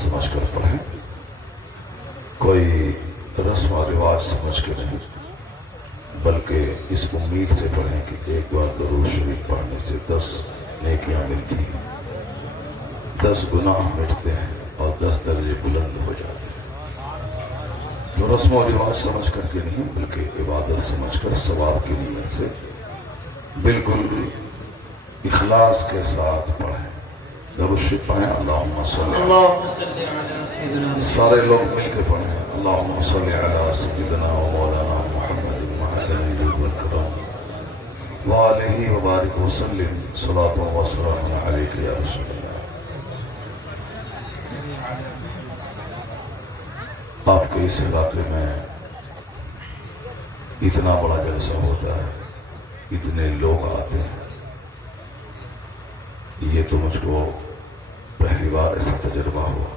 سمجھ کر پڑھیں، کوئی رسم و رواج سمجھ کے نہیں، بلکہ اس امید سے پڑھیں کہ ایک بار درود شریف پڑھنے سے 10 نیکیاں ملتی ہیں، 10 گناہ مٹتے ہیں اور 10 درجے بلند ہو جاتے ہیں۔ تو رسم و رواج سمجھ کر کے نہیں بلکہ عبادت سمجھ کر ثواب کی نیت سے بالکل اخلاص کے ساتھ پڑھیں۔ درود شریف پڑھیں، اللہم صلی، سارے لوگ مل کے پڑھیں، اللہم صلی علی سیدنا و مولانا محمد المعظم الجود والکرم وآلہ وبارک وسلم، صلاۃ و سلام علیک یا رسول اللہ۔ آپ کے اس علاقے میں اتنا بڑا جلسہ ہوتا ہے، اتنے لوگ آتے ہیں، یہ تو مجھ کو پہلی بار ایسا تجربہ ہوا۔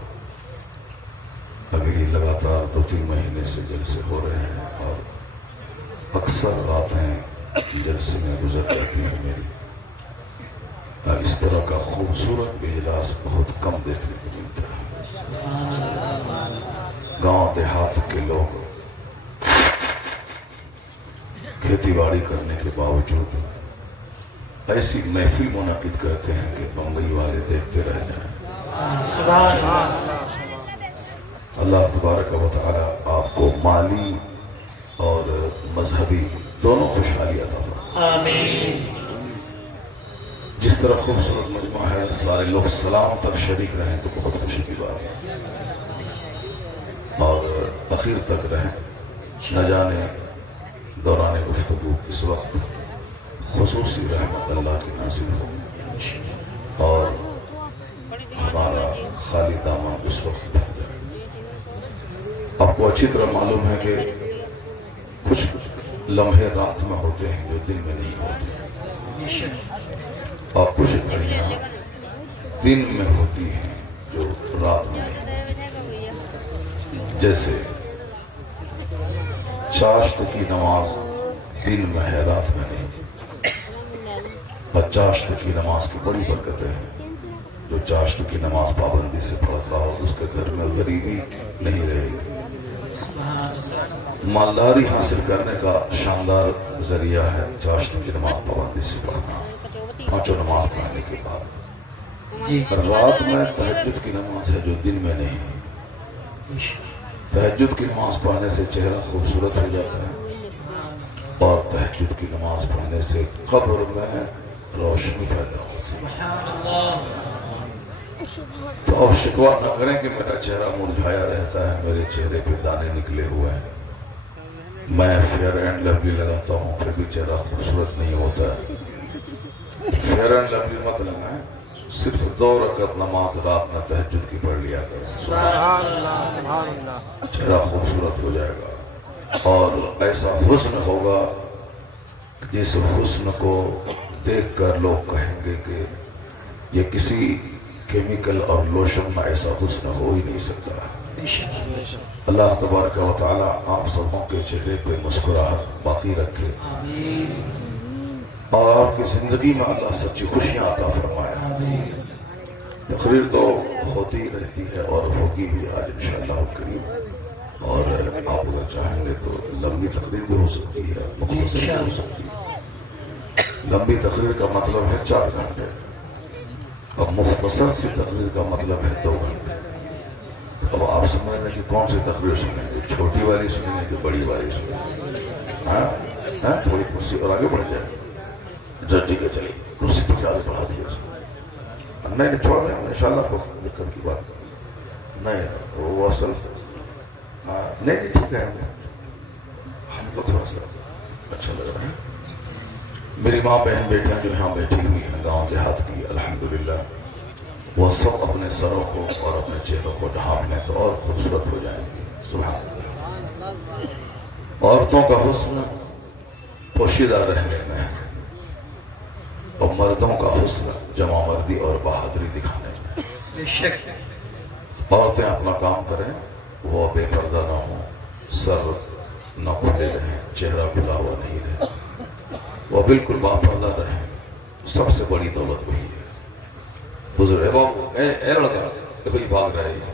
ابھی لگاتار 2-3 مہینے سے جلسے ہو رہے ہیں اور اکثر راتیں جلسے میں گزر جاتی ہیں میری۔ اس طرح کا خوبصورت اجلاس بہت کم دیکھنے کو ملتا ہے۔ گاؤں دیہات کے لوگ کھیتی باڑی کرنے کے باوجود ایسی محفل منعقد کرتے ہیں کہ بمبئی والے دیکھتے رہ جائیں۔ سبحان اللہ۔ اللہ تبارک و تعالی آپ کو مالی اور مذہبی دونوں خوشحالی عطا فرمائے۔ آمین۔ جس طرح خوبصورت مجمع ہے، سارے لوگ سلام تک شریک رہیں تو بہت خوشی کی بات ہے، اور اخیر تک رہیں۔ نہ جانے دوران گفتگو اس وقت خصوصی رحمت اللہ کی نازل ہو اور ہمارا خالی دامن اس وقت بھر جائے۔ آپ کو اچھی طرح معلوم ہے کہ کچھ لمحے رات میں ہوتے ہیں جو دن میں نہیں ہوتے، اور کچھ گھڑیاں دن میں ہوتی ہیں جو رات میں نہیں ہوتی۔ جیسے چاشت کی نماز دن میں ہے، رات میں نہیں۔ اور چاشت کی نماز کی بڑی برکتیں ہیں۔ جو چاشت کی نماز پابندی سے پڑھتا ہو اس کے گھر میں غریبی نہیں رہے گی۔ مالداری حاصل کرنے کا شاندار ذریعہ ہے چاشت کی نماز پابندی سے پڑھنا، 5 نماز پڑھنے کے بعد۔ رات میں تہجد کی نماز ہے جو دن میں نہیں۔ تہجد کی نماز پڑھنے سے چہرہ خوبصورت ہو جاتا ہے، اور تہجد کی نماز پڑھنے سے قبر میں روشنی پیدا ہوتی ہے۔ تو اب شکوہ نہ کریں کہ میرا چہرہ مرجھایا رہتا ہے، میرے چہرے پہ دانے نکلے ہوئے ہیں، میں فیئر اینڈ لولی لگاتا ہوں پھر بھی چہرہ خوبصورت نہیں ہوتا ہے۔ فیئر اینڈ لولی مت لگائیں، صرف 2 رکعت نماز رات میں تہجد کی پڑھ لیا کریں، چہرہ خوبصورت ہو جائے گا، اور ایسا حسن ہوگا جس حسن کو دیکھ کر لوگ کہیں گے کہ یہ کسی کیمیکل اور لوشن میں ایسا حسن ہو ہی نہیں سکتا۔ اللہ تبارک و تعالی آپ سبوں کے چہرے پہ مسکراہٹ باقی رکھے، اور آپ کی زندگی میں اللہ سچی خوشیاں عطا فرمائے۔ تقریر تو ہوتی ہی رہتی ہے اور ہوگی بھی آج انشاءاللہ کریم، اور آپ اگر چاہیں گے تو لمبی تقریر بھی ہو سکتی ہے، مختصر بھی ہو سکتی ہے۔ لمبی تقریر کا مطلب ہے 4 گھنٹے، اور مختصر سی تقریر کا مطلب ہے 2 گھنٹے۔ اب آپ سمجھ لیں کہ کون سی تقریر سنیں گے، چھوٹی والی سنیں گے کہ بڑی والی سنیں گے؟ ہاں تھوڑی کرسی اور آگے بڑھ جائے، ٹھیک ہے چلیے کرسی تو زیادہ بڑھا دیا اس کو، نہیں چھوڑ دیں انشاءاللہ، کوئی دقت کی بات نہیں، وہ اصل نہیں ٹھیک ہے، ہم کو تھوڑا سا اچھا لگ رہا ہے۔ میری ماں بہن بیٹیاں جو یہاں بیٹھی ہوئی ہیں گاؤں دیہات کی، الحمدللہ وہ سب اپنے سروں کو اور اپنے چہروں کو ڈھانپ لیں تو اور خوبصورت ہو جائیں گی۔ سبحان اللہ۔ عورتوں کا حسن پوشیدہ رہنے میں ہے، اور مردوں کا حسن جمع مردی اور بہادری دکھانے میں۔ بے شک عورتیں اپنا کام کریں، وہ بے پردہ نہ ہوں، سر نہ کھلے رہیں، چہرہ کھلا ہوا نہیں رہے، وہ بالکل باپردہ رہیں، سب سے بڑی دولت وہی ہے۔ بزرگ اے لڑکا دیکھو یہ بھاگ رہا ہے،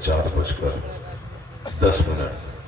4:10।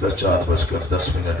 4:10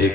1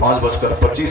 5:25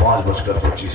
5:25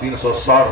360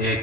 1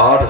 8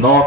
9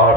8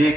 1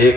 1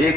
1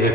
1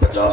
50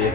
1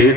1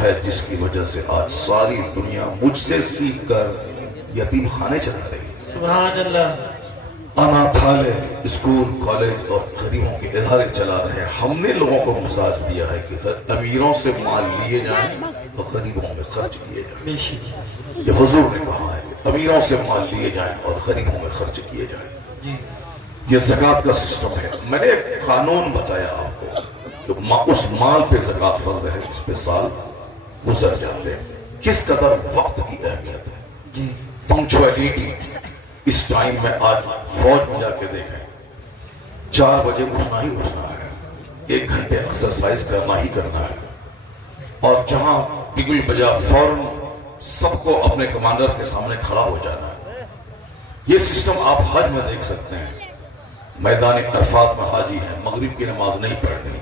ہے جس کی وجہ سے آج ساری دنیا مجھ سے سیکھ کر یتیم خانے چلا رہی ہے. سبحان اللہ. اناتھالے اسکول کالج اور غریبوں کے ادارے چلا رہے ہیں. ہم نے لوگوں کو مساج دیا ہے کہ امیروں سے مال لیے جائیں اور غریبوں میں خرچ کیے جائیں. بے شک. یہ حضور نے کہا ہے کہ امیروں سے مال لیے جائیں اور غریبوں میں خرچ کیے جائیں. جی. یہ زکوٰۃ کا سسٹم ہے. میں نے ایک قانون بتایا آپ کو کہ اس مال پہ زکوٰۃ فرض ہے جس پہ سال گزر جاتے ہیں. کس قدر وقت کی اہمیت ہے. جی. پنکچوئلٹی. اس ٹائم میں آج فوج میں جا کے دیکھیں 4 بجے اٹھنا ہی اٹھنا ہے, 1 گھنٹے ایکسرسائز کرنا ہی کرنا ہے, اور جہاں بگل بجا فوراً سب کو اپنے کمانڈر کے سامنے کھڑا ہو جانا ہے. یہ سسٹم آپ حج میں دیکھ سکتے ہیں. میدان عرفات میں حاجی ہیں, مغرب کی نماز نہیں پڑھنی,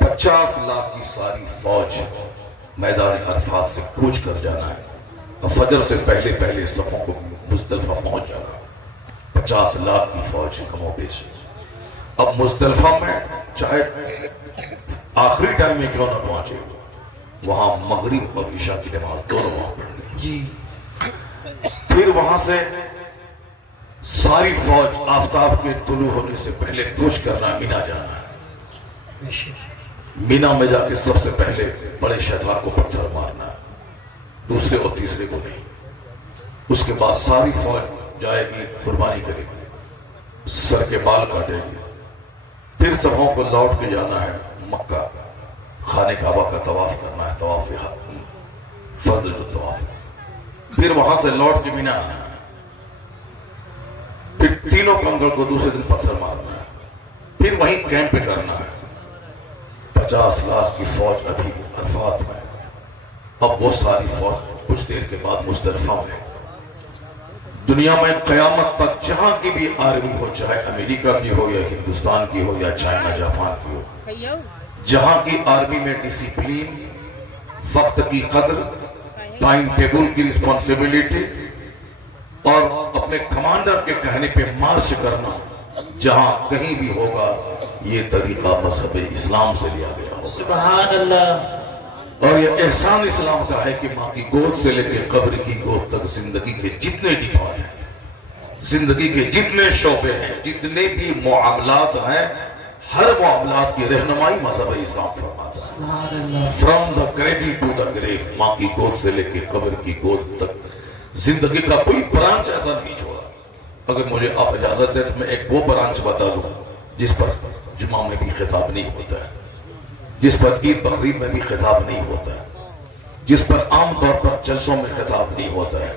50 لاکھ کی ساری فوج میدان عرفات سے کوچ کر جانا ہے, اور فجر سے پہلے سبوں کو مزدلفہ پہنچ جانا. 50 لاکھ کی فوج کم و بیش. اب مزدلفہ میں چاہے آخری ٹائم میں کیوں نہ پہنچے, وہاں مغرب اور عشاء کی نماز دونوں وہاں پڑھنی. جی. پھر وہاں سے ساری فوج آفتاب کے طلوع ہونے سے پہلے کوچ کرنا, مینا جانا ہے. بے شک. مینا میں جا کے سب سے پہلے بڑے شہداء کو پتھر مارنا ہے, دوسرے اور تیسرے کو نہیں. اس کے بعد ساری فوج جائے گی, قربانی کرے گی, سر کے بال کاٹے گی. پھر سبوں کو لوٹ کے جانا ہے مکہ, خانہ کعبہ کا طواف کرنا ہے, طواف فرض طواف. پھر وہاں سے لوٹ کے مینا آنا ہے. پھر تینوں کنگڑ کو دوسرے دن پتھر مارنا ہے. پھر وہیں کیمپ پہ کرنا ہے. 50 لاکھ کی فوج ابھی عرفات میں. اب وہ ساری فوج کچھ دیر کے بعد مزدلفہ میں. دنیا میں قیامت تک جہاں کی بھی آرمی ہو, چاہے امریکہ کی ہو یا ہندوستان کی ہو یا چائنا جاپان کی ہو, جہاں کی آرمی میں ڈسپلین, وقت کی قدر, ٹائم ٹیبل کی رسپانسبلٹی اور اپنے کمانڈر کے کہنے پہ مارچ کرنا جہاں کہیں بھی ہوگا, یہ طریقہ مذہب اسلام سے لیا گیا ہوگا. سبحان اللہ. اور یہ احسان اسلام کا ہے کہ ماں کی گود سے لے کے قبر کی گود تک زندگی کے جتنے ڈپارٹ ہیں, زندگی کے جتنے شعبے ہیں, جتنے بھی معاملات ہیں, ہر معاملات کی رہنمائی مذہب اسلام فرماتا ہے. سبحان اللہ. From the cradle to the grave, ماں کی گود سے لے کے قبر کی گود تک زندگی کا کوئی برانچ ایسا نہیں چھوڑا. اگر مجھے آپ اجازت دیں تو میں ایک وہ برانچ بتا دوں جس پر جمعہ میں بھی خطاب نہیں ہوتا ہے, جس پر عید بقرعید میں بھی خطاب نہیں ہوتا ہے, جس پر عام طور پر جلسوں میں خطاب نہیں ہوتا ہے,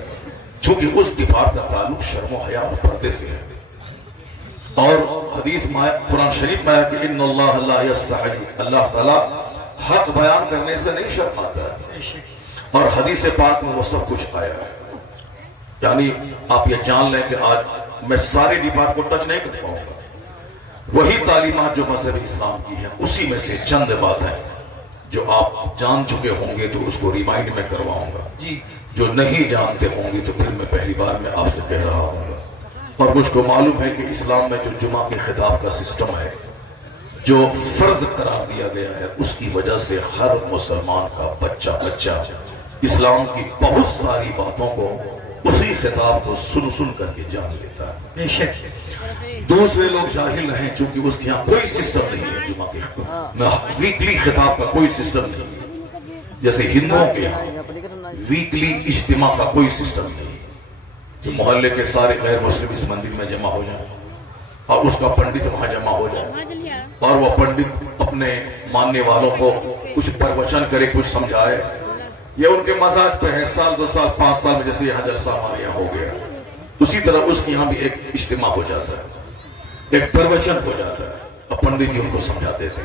چونکہ اس دفاع کا تعلق شرم و حیا اور پردے سے ہے. اور حدیث قرآن شریف میں ہے کہ ان اللہ لا یستحی, اللہ تعالیٰ حق بیان کرنے سے نہیں شرماتا ہے. اور حدیث پاک میں وہ سب کچھ آیا ہے. یعنی آپ یہ جان لیں کہ آج میں سارے ڈپارٹ کو ٹچ نہیں کر پاؤں گا. وہی تعلیمات جو مذہب اسلام کی ہیں, اسی میں سے چند باتیں جو آپ جان چکے ہوں گے تو اس کو ریمائنڈ میں کرواؤں گا. جی. جو نہیں جانتے ہوں گے تو پھر میں پہلی بار میں آپ سے کہہ رہا ہوں گا. اور مجھ کو معلوم ہے کہ اسلام میں جو جمعہ کے خطاب کا سسٹم ہے, جو فرض قرار دیا گیا ہے, اس کی وجہ سے ہر مسلمان کا بچہ اسلام کی بہت ساری باتوں کو, اسی خطاب کو سن کر کے جان لیتا ہے. بے شک. دوسرے لوگ جاہل رہیں چونکہ اس کے یہاں کوئی سسٹم نہیں ہے. جمعہ کے ویکلی خطاب کا کوئی سسٹم نہیں ہے. جیسے ہندوؤں کے یہاں ویکلی اجتماع کا کوئی سسٹم نہیں ہے کہ محلے کے سارے غیر مسلم اس مندر میں جمع ہو جائیں اور اس کا پنڈت وہاں جمع ہو جائے اور وہ پنڈت اپنے ماننے والوں کو کچھ پروچن کرے, کچھ سمجھائے. یہ ان کے مزاج پہ ہے. سال 2 سال 5 سال میں جیسے یہاں جلسہ ہمارے یہاں ہو گیا, اسی طرح اس کے یہاں بھی ایک اجتماع ہو جاتا ہے, ایک پروچن ہو جاتا ہے, اور پنڈت جی ان کو سمجھاتے تھے.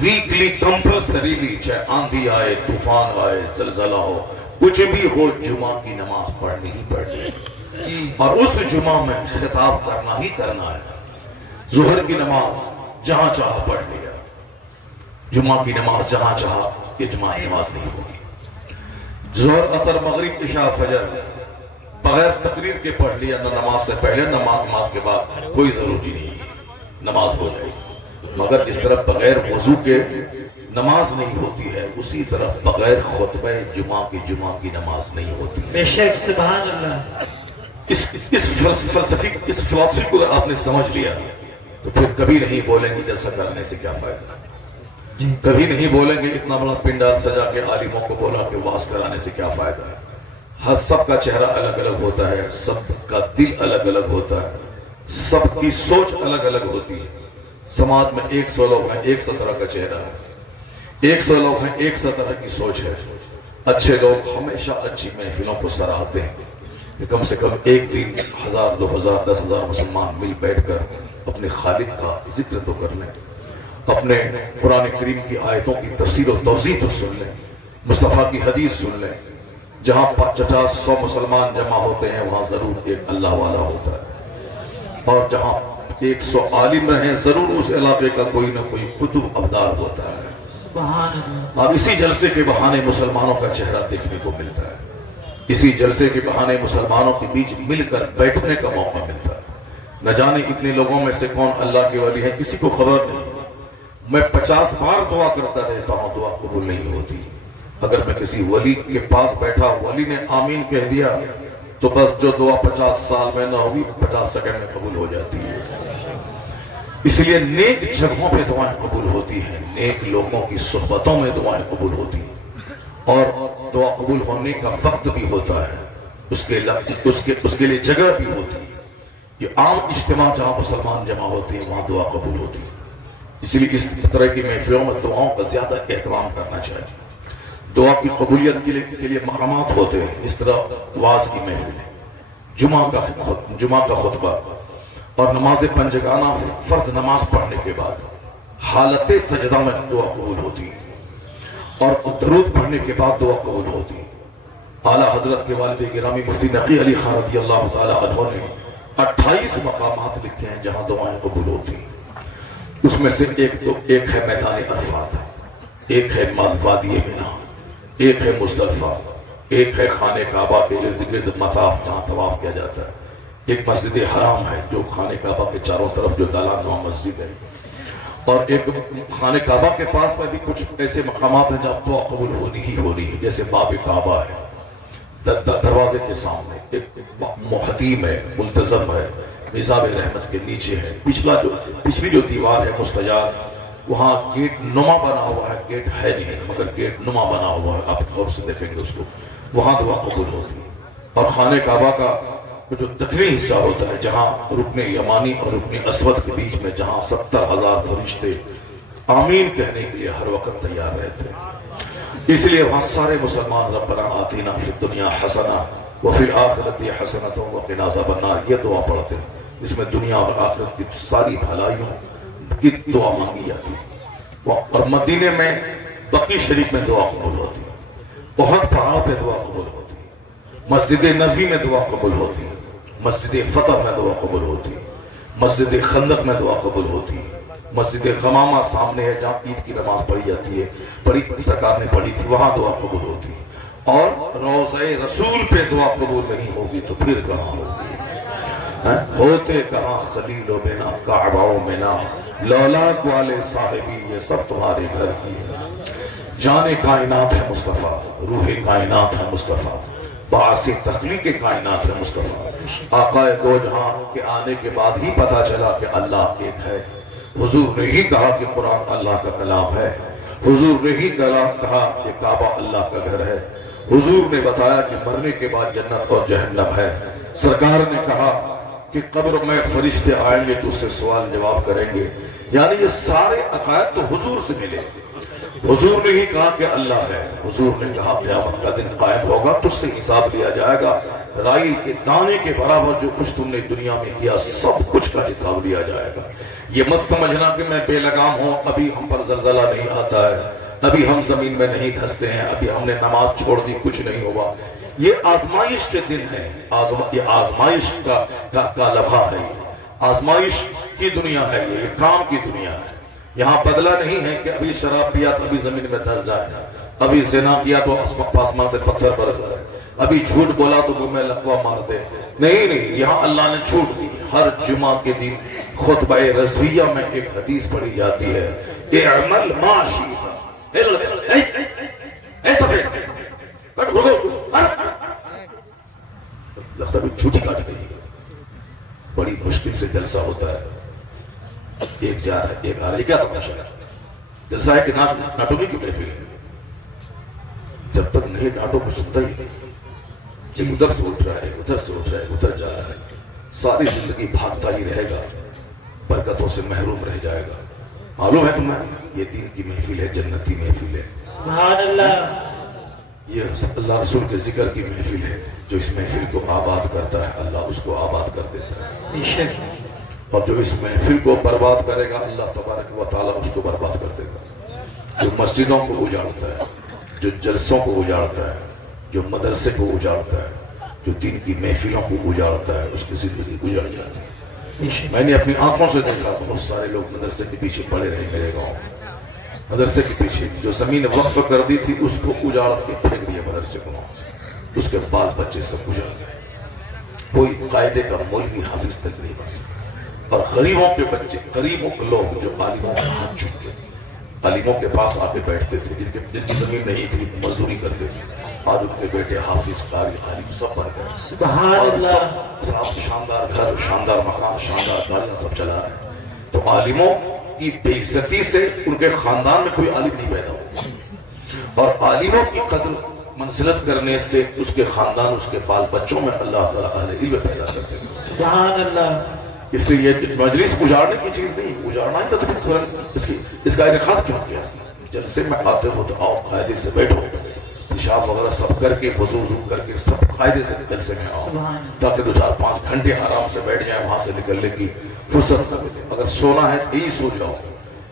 ویکلی کمپلسریلی, چاہے آندھی آئے, طوفان آئے, زلزلہ ہو, کچھ بھی ہو, جمعہ کی نماز پڑھنی ہی پڑھنی ہے. اور اس جمعہ میں خطاب کرنا ہی کرنا ہے. ظہر کی نماز جہاں چاہا پڑھ لیا, جمعہ کی نماز جہاں چاہا, یہ جمعہ کی نماز نہیں ہوگی. ظہر اثر مغرب عشاء فجر بغیر تقریر کے پڑھ لیا, نہ نماز سے پہلے نہ نماز کے بعد, کوئی ضروری نہیں, نماز ہو جائے گی. مگر اس طرف بغیر وضو کے نماز نہیں ہوتی ہے، اسی طرح بغیر خطبہ جمعہ کی نماز نہیں ہوتی ہے۔ بے شک سبحان اللہ۔ اس فلسفی کو اگر آپ نے سمجھ لیا تو پھر کبھی نہیں بولیں گے جلسہ کرنے سے کیا فائدہ، جی کبھی نہیں بولیں گے اتنا بڑا پنڈال سجا کے عالموں کو بولا کہ واز کرانے سے کیا فائدہ ہے۔ ہر سب کا چہرہ الگ الگ ہوتا ہے، سب کا دل الگ الگ ہوتا ہے، سب کی سوچ الگ الگ ہوتی ہے۔ سماج میں 100 لوگ ہیں، 100 طرح کا چہرہ ہے، 100 لوگ ہیں، 100 طرح کی سوچ ہے۔ اچھے لوگ ہمیشہ اچھی محفلوں کو سراہتے ہیں کہ کم سے کم ایک دن 1000 2000 10,000 مسلمان مل بیٹھ کر اپنے خالق کا ذکر تو کر لیں، اپنے قرآن کریم کی آیتوں کی تفسیر و توضیح تو سن لیں، مصطفیٰ کی حدیث سن لیں۔ جہاں 50 100 مسلمان جمع ہوتے ہیں وہاں ضرور ایک اللہ والا ہوتا ہے، اور جہاں 100 عالم رہیں ضرور اس علاقے کا کوئی نہ کوئی قطب ابدال ہوتا ہے۔ سبحان اللہ۔ اب اسی جلسے کے بہانے مسلمانوں کا چہرہ دیکھنے کو ملتا ہے، اسی جلسے کے بہانے مسلمانوں کے بیچ مل کر بیٹھنے کا موقع ملتا ہے۔ نہ جانے اتنے لوگوں میں سے کون اللہ کے ولی ہیں، کسی کو خبر نہیں۔ میں 50 بار دعا کرتا رہتا ہوں، دعا قبول نہیں ہوتی۔ اگر میں کسی ولی کے پاس بیٹھا، ولی نے آمین کہہ دیا تو بس جو دعا 50 سال میں نہ ہوگی 50 سیکنڈ میں قبول ہو جاتی ہے۔ اس لیے نیک جگہوں پہ دعائیں قبول ہوتی ہیں، نیک لوگوں کی صحبتوں میں دعائیں قبول ہوتی ہیں، اور دعا قبول ہونے کا وقت بھی ہوتا ہے، اس کے لیے جگہ بھی ہوتی ہے۔ یہ عام اجتماع جہاں مسلمان جمع ہوتے ہیں وہاں دعا قبول ہوتی ہے۔ اس لیے اس طرح کی محفلوں میں دعاؤں کا زیادہ اہتمام کرنا چاہیے۔ دعا کی قبولیت کے لیے مقامات ہوتے ہیں، اس طرح واز کی محفل، جمعہ کا خطبہ اور نماز پنجگانہ فرض نماز پڑھنے کے بعد حالت سجدہ میں دعا قبول ہوتی ہے، اور درود پڑھنے کے بعد دعا قبول ہوتی ہے۔ اعلیٰ حضرت کے والد گرامی مفتی نقی علی خان رضی اللہ تعالی عنہ نے 28 مقامات لکھے ہیں جہاں دعائیں قبول ہوتی ہیں۔ اس میں سے ایک ہے میدان عرفات، ایک ہے وادی مینا، ایک ہے مزدلفہ، ایک ہے خانہ کعبہ کے ارد گرد مطاف جہاں طواف کیا جاتا ہے، ایک مسجد حرام ہے جو خانہ کعبہ کے چاروں طرف جو دالان نما مسجد ہے، اور ایک خانہ کعبہ کے پاس میں بھی کچھ ایسے مقامات ہیں جہاں دعا قبول ہونی ہی ہونی ہے، جیسے باب کعبہ ہے، دروازے کے سامنے ایک محتیم ہے، ملتزم ہے، میزاب رحمت کے نیچے ہے، پچھلی جو دیوار ہے مستجاب، وہاں گیٹ نما بنا ہوا ہے، گیٹ ہے نہیں مگر گیٹ نما بنا ہوا ہے، آپ غور سے دیکھیں گے اس کو، وہاں دعا قبول ہوتی ہے۔ اور خانہ کعبہ کا جو دکنی حصہ ہوتا ہے جہاں رکن یمانی اور رکن اسود کے بیچ میں، جہاں 70,000 فرشتے آمین کہنے کے لیے ہر وقت تیار رہتے ہیں، اس لیے وہاں سارے مسلمان ربنا آتینا فی الدنیا حسنہ وفی الآخرۃ حسنۃ وقنا عذاب النار یہ دعا پڑھتے ہیں۔ اس میں دنیا اور آخرت کی ساری بھلائیوں کی دعا مانگی جاتی ہے، اور مدینے میں بقی شریف میں دعا قبول ہوتی ہے، احد پہاڑ پہ دعا قبول ہوتی ہے، مسجد نبوی میں دعا قبول ہوتی ہے، مسجد فتح میں دعا قبول ہوتی ہے، مسجد خندق میں دعا قبول ہوتی ہے، مسجد غمامہ سامنے ہے جہاں عید کی نماز پڑھی جاتی ہے، سرکار نے پڑھی تھی، وہاں دعا قبول ہوتی ہے۔ اور روضہ رسول پہ دعا قبول نہیں ہوگی تو پھر کہاں ہوگی؟ ہوتے کہاں خلیل و بنا کعبہ و منا، لولاک والے صاحبی یہ سب تمہارے گھر کی ہے۔ جان کائنات ہے مصطفیٰ، روح کائنات ہے مصطفیٰ، باعث تخلیق کائنات ہے مصطفیٰ۔ آقا دو جہاں کے آنے کے بعد ہی پتا چلا کہ اللہ ایک ہے۔ حضور نے ہی کہا کہ قرآن اللہ کا کلام ہے، حضور نے ہی کہا کہ کعبہ اللہ کا گھر ہے، حضور نے بتایا کہ مرنے کے بعد جنت اور جہنم ہے، سرکار نے کہا کہ قبر میں فرشتے آئیں گے تو اس سے سوال جواب کریں گے، یعنی یہ سارے عقائد تو حضور سے ملے۔ حضور نے ہی کہا کہ اللہ ہے، حضور نے کہا قیامت کا دن قائم ہوگا تو اس سے حساب لیا جائے گا، رائی کے دانے کے برابر جو کچھ تم نے دنیا میں کیا سب کچھ کا حساب لیا جائے گا۔ یہ مت سمجھنا کہ میں بے لگام ہوں، ابھی ہم پر زلزلہ نہیں آتا ہے، ابھی ہم زمین میں نہیں دھستے ہیں، ابھی ہم نے نماز چھوڑ دی کچھ نہیں ہوا۔ یہ آزمائش کے دن ہے، یہ آزمائش کا لمحہ ہے، یہ آزمائش کی دنیا ہے، یہ کام کی دنیا ہے۔ یہاں بدلہ نہیں ہے کہ ابھی شراب پیا تو ابھی زمین میں دھس جائے، ابھی زنا کیا تو آسمان سے پتھر برس رہے، ابھی جھوٹ بولا تو منہ میں لقوہ مار دے۔ نہیں، یہاں اللہ نے چھوٹ دی۔ ہر جمعہ کے دن خطبہ رضویہ میں ایک حدیث پڑھی جاتی ہے، اعمل ما شئت اے لڑکے اے سفید کٹ بھگو اس کو لگتا ہے چھوٹی کاٹ گئی. بڑی مشکل سے جلسہ ہوتا ہے. ایک جا رہا ہے ایک آ رہا ہے. کیا تماشا ہے؟ جلسہ ہے کہ ناٹو کی محفل ہے. جب تک نہیں ناٹو کو سنتا ہی نہیں. ایک ادھر سے اٹھ رہا ہے ادھر سے اٹھ رہا ہے ادھر جا رہا ہے. ساری زندگی بھاگتا ہی رہے گا, برکتوں سے محروم رہ جائے گا. معلوم ہے تمہیں یہ دین کی محفل ہے, جنتی محفل ہے. سبحان اللہ. یہ اللہ رسول کے ذکر کی محفل ہے. جو اس محفل کو آباد کرتا ہے اللہ اس کو آباد کر دیتا ہے. بے شک. اور جو اس محفل کو برباد کرے گا اللہ تبارک و تعالیٰ اس کو برباد کر دے گا. جو مسجدوں کو اجاڑتا ہے, جو جلسوں کو اجاڑتا ہے, جو مدرسے کو اجاڑتا ہے, جو دین کی محفلوں کو اجاڑتا ہے, اس کی زندگی اجڑ جاتی ہے. بے شک. میں نے اپنی آنکھوں سے دیکھا بہت سارے لوگ مدرسے کے پیچھے پڑے رہے میرے گاؤں میں. مدرسے کے پیچھے جو زمین وقف کر دی تھی اس کو اجاڑ کے پھینک دیا مدرسے کو وہاں سے. اس کے بال بچے سب اجڑ گئے. کوئی قاعدے کا مولوی حافظ تک نہیں بن سکتا. اور غریبوں کے بچے, غریبوں کے لوگ جو عالموں کے ہاتھ چومتے تھے, عالموں کے پاس آ کے بیٹھتے تھے, جن کی زمین نہیں تھی مزدوری کرتے تھے, آج ان کے بیٹے حافظ قاری عالم سب بن گئے. سبحان اللہ. صاحب شاندار گھر, شاندار مکان, شاندار گاڑیاں سب چلا رہے ہیں. تو عالموں کی بے عزتی سے ان کے خاندان میں کوئی عالم نہیں پیدا ہو, اور عالموں کی قدر منزلت کرنے سے اس کے خاندان, اس کے بال بچوں میں اللہ تعالیٰ اہل علم پیدا کرتے ہیں. سبحان اللہ. اس لیے یہ مجلس اجاڑنے کی چیز نہیں, اجاڑنا ہی تو اس کا انعقاد کیوں کیا؟ جلسے میں آتے ہو تو آؤ, قاعدے سے بیٹھو, پیشاب وغیرہ سب کر کے وضو کر کے سب قاعدے سے جلسے میں آؤ, تاکہ 2-4-5 گھنٹے آرام سے بیٹھ جائیں, وہاں سے نکلنے کی فرصت. اگر سونا ہے یہی سو جاؤ,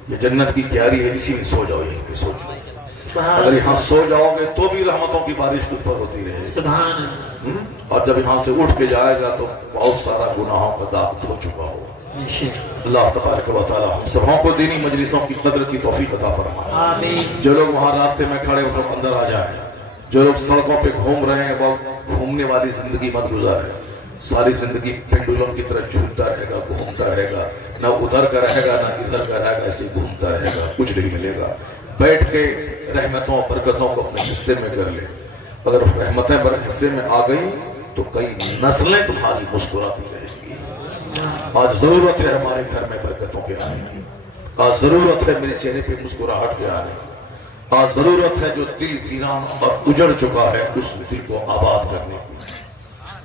یہ جنت کی تیاری ہے, اسی میں سو جاؤ, یہیں پہ سو جاؤ. اگر یہاں سو جاؤ گے تو بھی رحمتوں کی بارش کے اوپر ہوتی رہے گی. سبحان اللہ. اور جب یہاں سے اٹھ کے جائے گا تو بہت سارا گناہوں کا داغ دھو چکا ہوگا. بے شک. اللہ تبارک و تعالی ہم سبوں کو دینی مجلسوں کی قدر کی توفیق عطا فرمائے. آمین. جو لوگ وہاں راستے میں کھڑے وہ سب اندر آ جائیں. جو لوگ سڑکوں پہ گھوم رہے ہیں وہ گھومنے والی زندگی مت گزارے. ساری زندگی پینڈولم کی طرح جھومتا رہے گا, گھومتا رہے گا, نہ ادھر کا رہے گا نہ ادھر کا رہے گا, ایسے ہی گھومتا رہے گا, کچھ نہیں ملے گا. بیٹھ کے رحمتوں برکتوں کو اپنے حصے میں کر لے. اگر رحمتیں حصے میں آ گئی تو کئی نسلیں تمہاری مسکراتی رہیں گی. آج ضرورت ہے ہمارے گھر میں برکتوں کے آنے کی. آج ضرورت ہے میرے چہرے پہ مسکراہٹ کے آنے کی. آج ضرورت ہے جو دل ویران اور اجڑ چکا ہے اس دل کو آباد کرنے کی.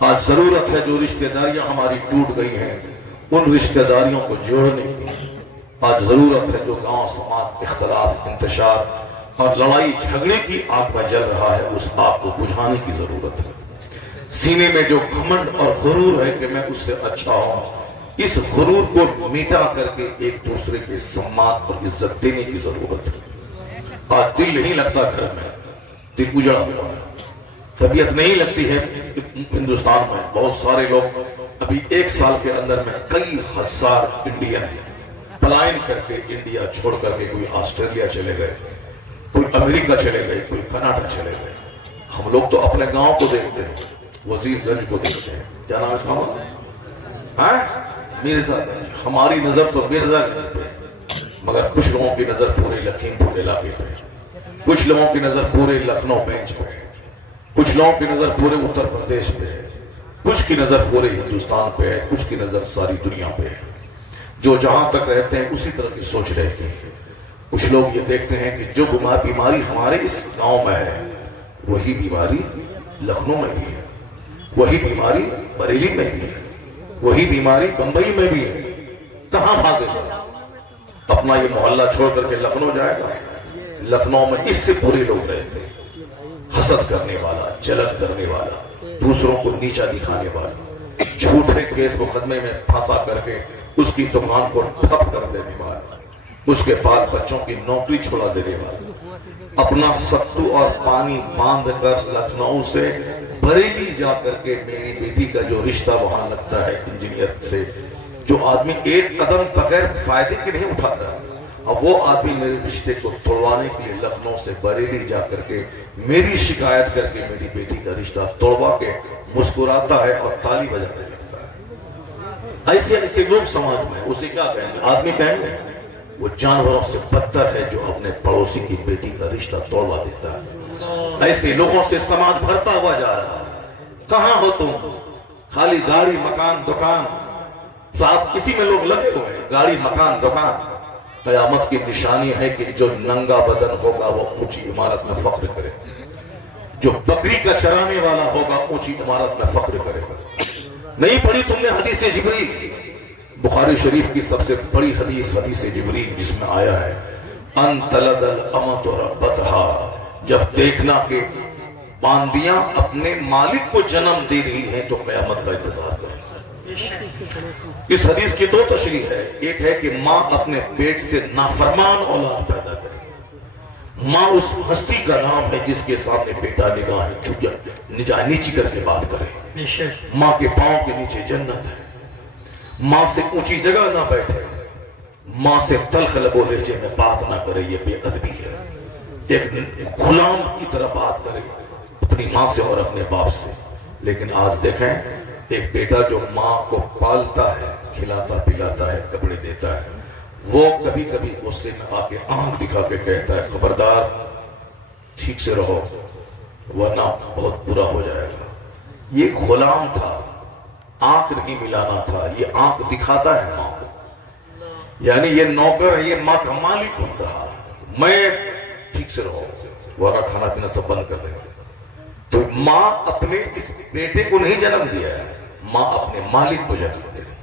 آج ضرورت ہے جو رشتہ داریاں ہماری ٹوٹ گئی ہیں ان رشتہ داریوں کو جوڑنے کی. آج ضرورت ہے جو گاؤں سماج اختلاف, انتشار اور لڑائی جھگڑے کی آگ میں جل رہا ہے اس آگ کو بجھانے کی ضرورت ہے. سینے میں جو گھمنڈ اور غرور ہے کہ میں اس سے اچھا ہوں, اس غرور کو میٹا کر کے ایک دوسرے کے سمان اور عزت دینے کی ضرورت ہے. آج دل نہیں لگتا گھر میں, دل اجڑا ہوا ہے, طبیعت نہیں لگتی ہے. ہندوستان میں بہت سارے لوگ ابھی 1 سال کے اندر میں کئی ہزار انڈین پلائن کر کے انڈیا چھوڑ کر کے کوئی آسٹریلیا چلے گئے, کوئی امریکہ چلے گئے, کوئی کینیڈا چلے گئے. ہم لوگ تو اپنے گاؤں کو دیکھتے ہیں, وزیر گنج کو دیکھتے ہیں. کیا نام ہے اس کا؟ مرزا گنج. ہماری نظر تو مرزا گنج پہ, مگر کچھ لوگوں کی نظر پورے لکھیم پور علاقے پہ, کچھ لوگوں کی نظر پورے لکھنؤ بینچ پہ, کچھ لوگوں کی نظر پورے اتر پردیش پہ ہے, کچھ کی نظر پورے ہندوستان پہ ہے, کچھ کی نظر ساری دنیا پہ ہے. جو جہاں تک رہتے ہیں اسی طرح کی سوچ رہتی ہے. کچھ لوگ یہ دیکھتے ہیں کہ جو بیماری ہمارے اس گاؤں میں ہے وہی بیماری لکھنؤ میں بھی ہے, وہی بیماری بریلی میں بھی ہے, وہی بیماری بمبئی میں بھی ہے. کہاں بھاگے گا؟ اپنا یہ محلہ چھوڑ کر کے لکھنؤ جائے گا. لکھنؤ میں اس سے برے لوگ رہتے ہیں, حسد کرنے والا, جلن کرنے والا, دوسروں کو نیچا دکھانے والا, جھوٹے کیس مقدمے میں پھنسا کر کے اس کی دکان کو ٹھپ کر دینے والا, اس کے بال بچوں کی نوکری چھوڑا دینے والا, اپنا ستو اور پانی باندھ کر لکھنؤ سے بریلی جا کر کے میری بیٹی کا جو رشتہ وہاں لگتا ہے انجینئر سے, جو آدمی ایک قدم بغیر فائدے کے نہیں اٹھاتا, اب وہ آدمی میرے رشتے کو توڑوانے کے لیے لکھنؤ سے بریلی جا کر کے میری شکایت کر کے میری بیٹی کا رشتہ توڑوا کے مسکراتا ہے اور تالی بجانے لگتا ہے. ایسے ایسے لوگ سماج میں اسے کیا کہیں گے؟ آدمی کہیں گے وہ جانوروں سے بدتر ہے جو اپنے پڑوسی کی بیٹی کا رشتہ توڑوا دیتا ہے۔ ایسے لوگوں سے سماج بھرتا ہوا جا رہا ہے۔ کہاں ہو تم؟ خالی گاڑی مکان دکان، صاحب اسی میں لوگ لگے ہوئے ہیں، گاڑی مکان دکان۔ قیامت کی نشانی ہے کہ جو ننگا بدن ہوگا وہ اونچی عمارت میں فخر کرے، جو بکری کا چرانے والا ہوگا اونچی عمارت میں فخر کرے گا۔ نہیں پڑھی تم نے حدیث جبریل؟ بخاری شریف کی سب سے بڑی حدیث حدیث جبریل، جس میں آیا ہے ان تلد الامۃ ربتہا، جب دیکھنا کہ باندیاں اپنے مالک کو جنم دے رہی ہیں تو قیامت کا انتظار کرو۔ اس حدیث کی دو تشریح ہے، ایک ہے کہ ماں اپنے پیٹ سے نافرمان اولاد پیدا کرے، ماں اس ہستی کا نام ہے جس کے سامنے بیٹا نگاہ نیچی کر کے بات کرے، ماں کے پاؤں کے نیچے جنت ہے، ماں سے اونچی جگہ نہ بیٹھے، ماں سے تلخ لب و لہجے میں بات نہ کرے، یہ بے ادبی ہے، ایک غلام کی طرح بات کرے اپنی ماں سے اور اپنے باپ سے۔ لیکن آج دیکھیں ایک بیٹا جو ماں کو پالتا ہے، کھلاتا پلاتا ہے، کپڑے دیتا ہے، وہ کبھی کبھی غصے میں آ کے آنکھ دکھا کے کہتا ہے خبردار ٹھیک سے رہو ورنہ بہت برا ہو جائے گا۔ یہ غلام تھا، آنکھ نہیں ملانا تھا، یہ آنکھ دکھاتا ہے ماں کو، یعنی یہ نوکر ہے، یہ ماں کا مالک بن رہا ہے، میں ٹھیک سے رہو ورنہ کھانا پینا سب بند کر دیں گے۔ تو ماں اپنے اس بیٹے کو نہیں جنم دیا ہے، ماں اپنے مالک کو جنم دے رہی۔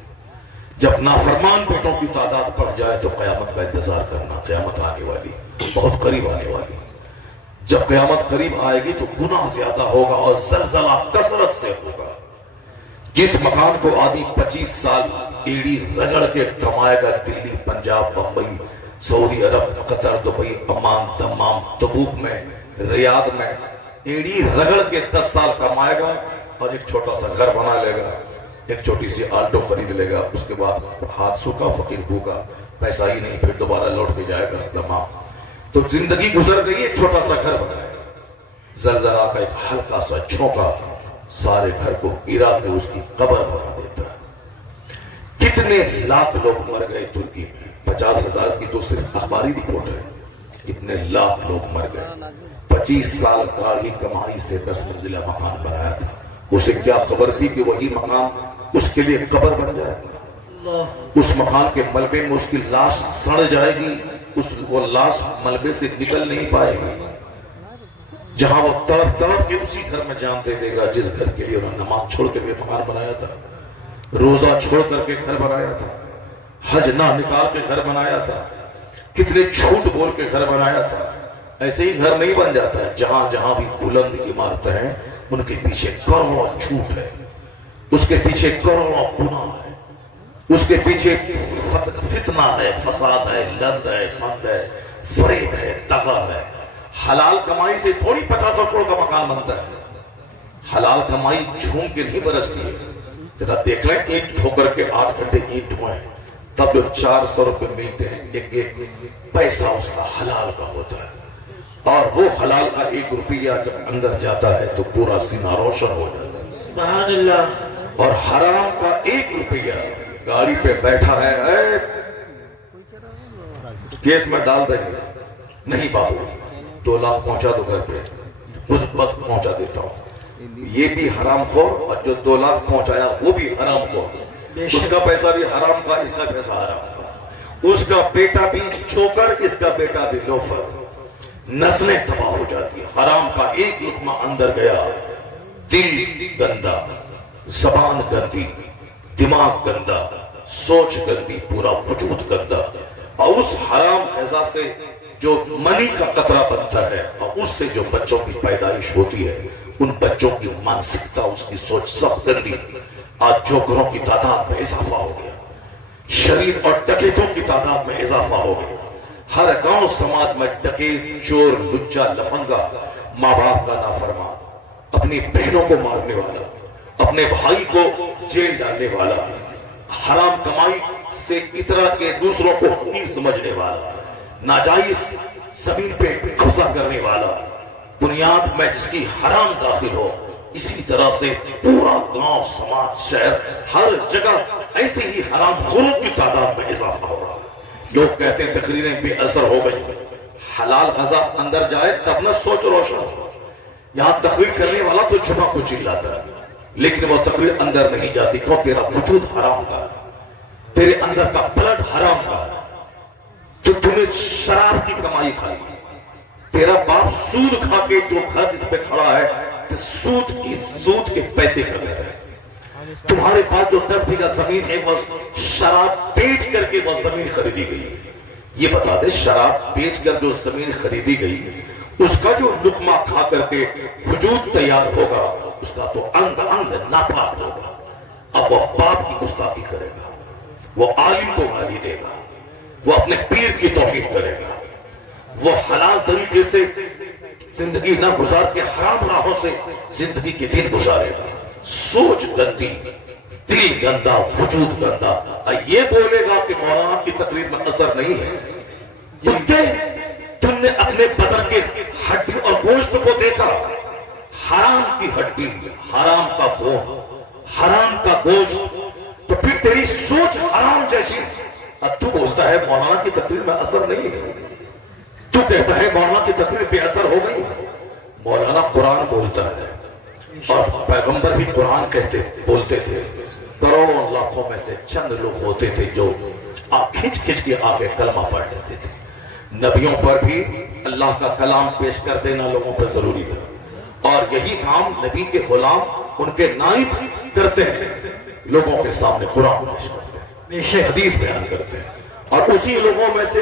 جب نافرمان بیٹوں کی تعداد بڑھ جائے تو قیامت کا انتظار کرنا، قیامت آنے والی، بہت قریب آنے والی۔ جب قیامت قریب آئے گی تو گناہ زیادہ ہوگا اور زلزلہ کثرت سے ہوگا۔ جس مکان کو آدمی 25 سال ایڑی رگڑ کے کمائے گا، دلی، پنجاب، بمبئی، سعودی عرب، قطر، دبئی، عمان، دمام، تبوک میں، ریاض میں ایڑی رگڑ کے 10 سال کمائے گا اور ایک چھوٹا سا گھر بنا لے گا، ایک چھوٹی سی آلٹو خرید لے گا، اس کے بعد ہاتھ سوکھا فقیر بھوکا، پیسہ ہی نہیں، پھر دوبارہ لوٹ کے جائے گا دمام۔ تو زندگی گزر گئی، ایک چھوٹا سا گھر بنائے گا، زلزلہ کا ایک ہلکا سا جھونکا سارے گھر کو گرا کے اس کی قبر بنا دیتا ہے۔ کتنے لاکھ لوگ مر گئے ترکی میں، 50,000 کی تو صرف اخباری رپورٹ ہے، کتنے لاکھ لوگ مر گئے۔ 25 سال کا ہی کمائی سے 10 منزلہ مکان بنایا تھا، اسے کیا خبر تھی کہ وہی مکان اس کے لیے قبر بن جائے گا، اس مکان کے ملبے میں اس کی لاش سڑ جائے گی، وہ لاش ملبے سے نکل نہیں پائے گی، جہاں وہ تڑپ تڑپ کے اسی گھر میں جان دے دے گا جس گھر کے لیے انہوں نے نماز چھوڑ کے مکان بنایا تھا، روزہ چھوڑ کر کے گھر بنایا تھا، حج نہ نکال کے گھر بنایا تھا، کتنے جھوٹ بول کے گھر بنایا تھا۔ ایسے ہی گھر نہیں بن جاتا ہے، جہاں جہاں بھی بلند عمارتیں ہیں ان کے پیچھے کروڑوں جھوٹ ہے، اس کے پیچھے کروڑوں گناہ ہے، اس کے پیچھے فتنہ ہے، فساد ہے، لند ہے، مند ہے، فریب ہے، دغا ہے۔ حلال کمائی سے تھوڑی 50 کروڑ کا مکان بنتا ہے، حلال کمائی جھوم کے نہیں برستی ہے۔ ذرا دیکھ لیں اینٹ ڈھو کر کے 8 گھنٹے اینٹ ڈھوئیں تب جو 400 روپے ملتے ہیں، ایک ایک پیسہ اس کا حلال کا ہوتا ہے، اور وہ حلال کا 1 روپیہ جب اندر جاتا ہے تو پورا سینہ روشن ہو جاتا ہے۔ سبحان اللہ۔ اور حرام کا 1 روپیہ گاڑی پہ بیٹھا ہے، کیس میں ڈال دیں گے، نہیں بابو 2 لاکھ پہنچا دو گھر پہ، بس پہنچا دیتا ہوں، یہ بھی حرام خور، اور جو 2 لاکھ پہنچایا وہ بھی حرام خور، اس کا پیسہ بھی حرام کا، اس کا پیسہ حرام کا، اس کا بیٹا بھی چھوکر، اس کا بیٹا بھی لوفر، نسلیں تباہ ہو جاتی ہیں۔ حرام کا 1 لقمہ اندر گیا، دل گندا، زبان گندی، دماغ گندا، سوچ گندی، پورا وجود گندا، اور اس حرام غذا سے جو منی کا قطرہ بنتا ہے اور اس سے جو بچوں کی پیدائش ہوتی ہے، ان بچوں کی مانسکتا، اس کی سوچ سب گندی۔ آج جوکروں کی تعداد میں اضافہ ہو گیا، شریر اور ڈکیتوں کی تعداد میں اضافہ ہو گیا، ہر گاؤں سماج میں ڈکیت، چور، لچا، لفنگا، ماں باپ کا نافرمان، اپنی بہنوں کو مارنے والا، اپنے بھائی کو جیل ڈالنے والا، حرام کمائی سے اترا کے دوسروں کو حقیر سمجھنے والا، ناجائز زمین پہ قبضہ کرنے والا، بنیاد میں جس کی حرام داخل ہو، اسی طرح سے پورا گاؤں، سماج، شہر، ہر جگہ ایسے ہی حرام خوروں کی تعداد میں اضافہ ہو رہا ہے۔ لوگ کہتے ہیں تقریریں بے اثر ہو گئی، حلال غذا اندر جائے تب نہ سوچ روشن ہو۔ یہاں تقریر کرنے والا تو چھپا کو چلاتا ہے، لیکن وہ تقریر اندر نہیں جاتی، کیوں؟ تیرا وجود حرام کا ہے، تیرے اندر کا بلڈ حرام کا ہے، تو تم نے شراب کی کمائی کھائی، تیرا باپ سود کھا کے جو گھر اس پہ کھڑا ہے تو سود کے پیسے کر رہے ہیں، تمہارے پاس جو 10 بیگھہ زمین ہے وہ شراب بیچ کر کے وہ زمین خریدی گئی ہے۔ یہ بتا دے، شراب بیچ کر جو زمین خریدی گئی، اس کا جو لقمہ کھا کر کے وجود تیار ہوگا، اس کا تو انگ انگ ناپاک ہوگا۔ اب وہ باپ کی گستاخی کرے گا، وہ عالم کو گالی دے گا، وہ اپنے پیر کی توہین کرے گا، وہ حلال طریقے سے زندگی نہ گزار کے حرام راہوں سے زندگی کے دن گزارے گا۔ سوچ گندی، دل گندا، وجود گندا، یہ بولے گا کہ مولانا کی تقریر میں اثر نہیں ہے۔ کتے، تم نے اپنے بدن کے ہڈی اور گوشت کو دیکھا، حرام کی ہڈی، حرام کا خون، حرام کا گوشت، تو پھر تیری سوچ حرام جیسی۔ اب تو بولتا ہے مولانا کی تقریر میں اثر نہیں ہے، تو کہتا ہے مولانا کی تقریر بے اثر ہو گئی۔ مولانا قرآن بولتا ہے، اور پیغمبر بھی قرآن بولتے تھے، کروڑوں لاکھوں میں سے چند لوگ ہوتے تھے جو کھچ کھچ کے آگے کلمہ پڑھ لیتے تھے۔ نبیوں پر بھی اللہ کا کلام پیش کر دینا لوگوں پر ضروری تھا، اور یہی کام نبی کے غلام ان کے نائب کرتے ہیں، لوگوں کے سامنے قرآن پیش کرتے ہیں، حدیث بیان کرتے ہیں، اور اسی لوگوں میں سے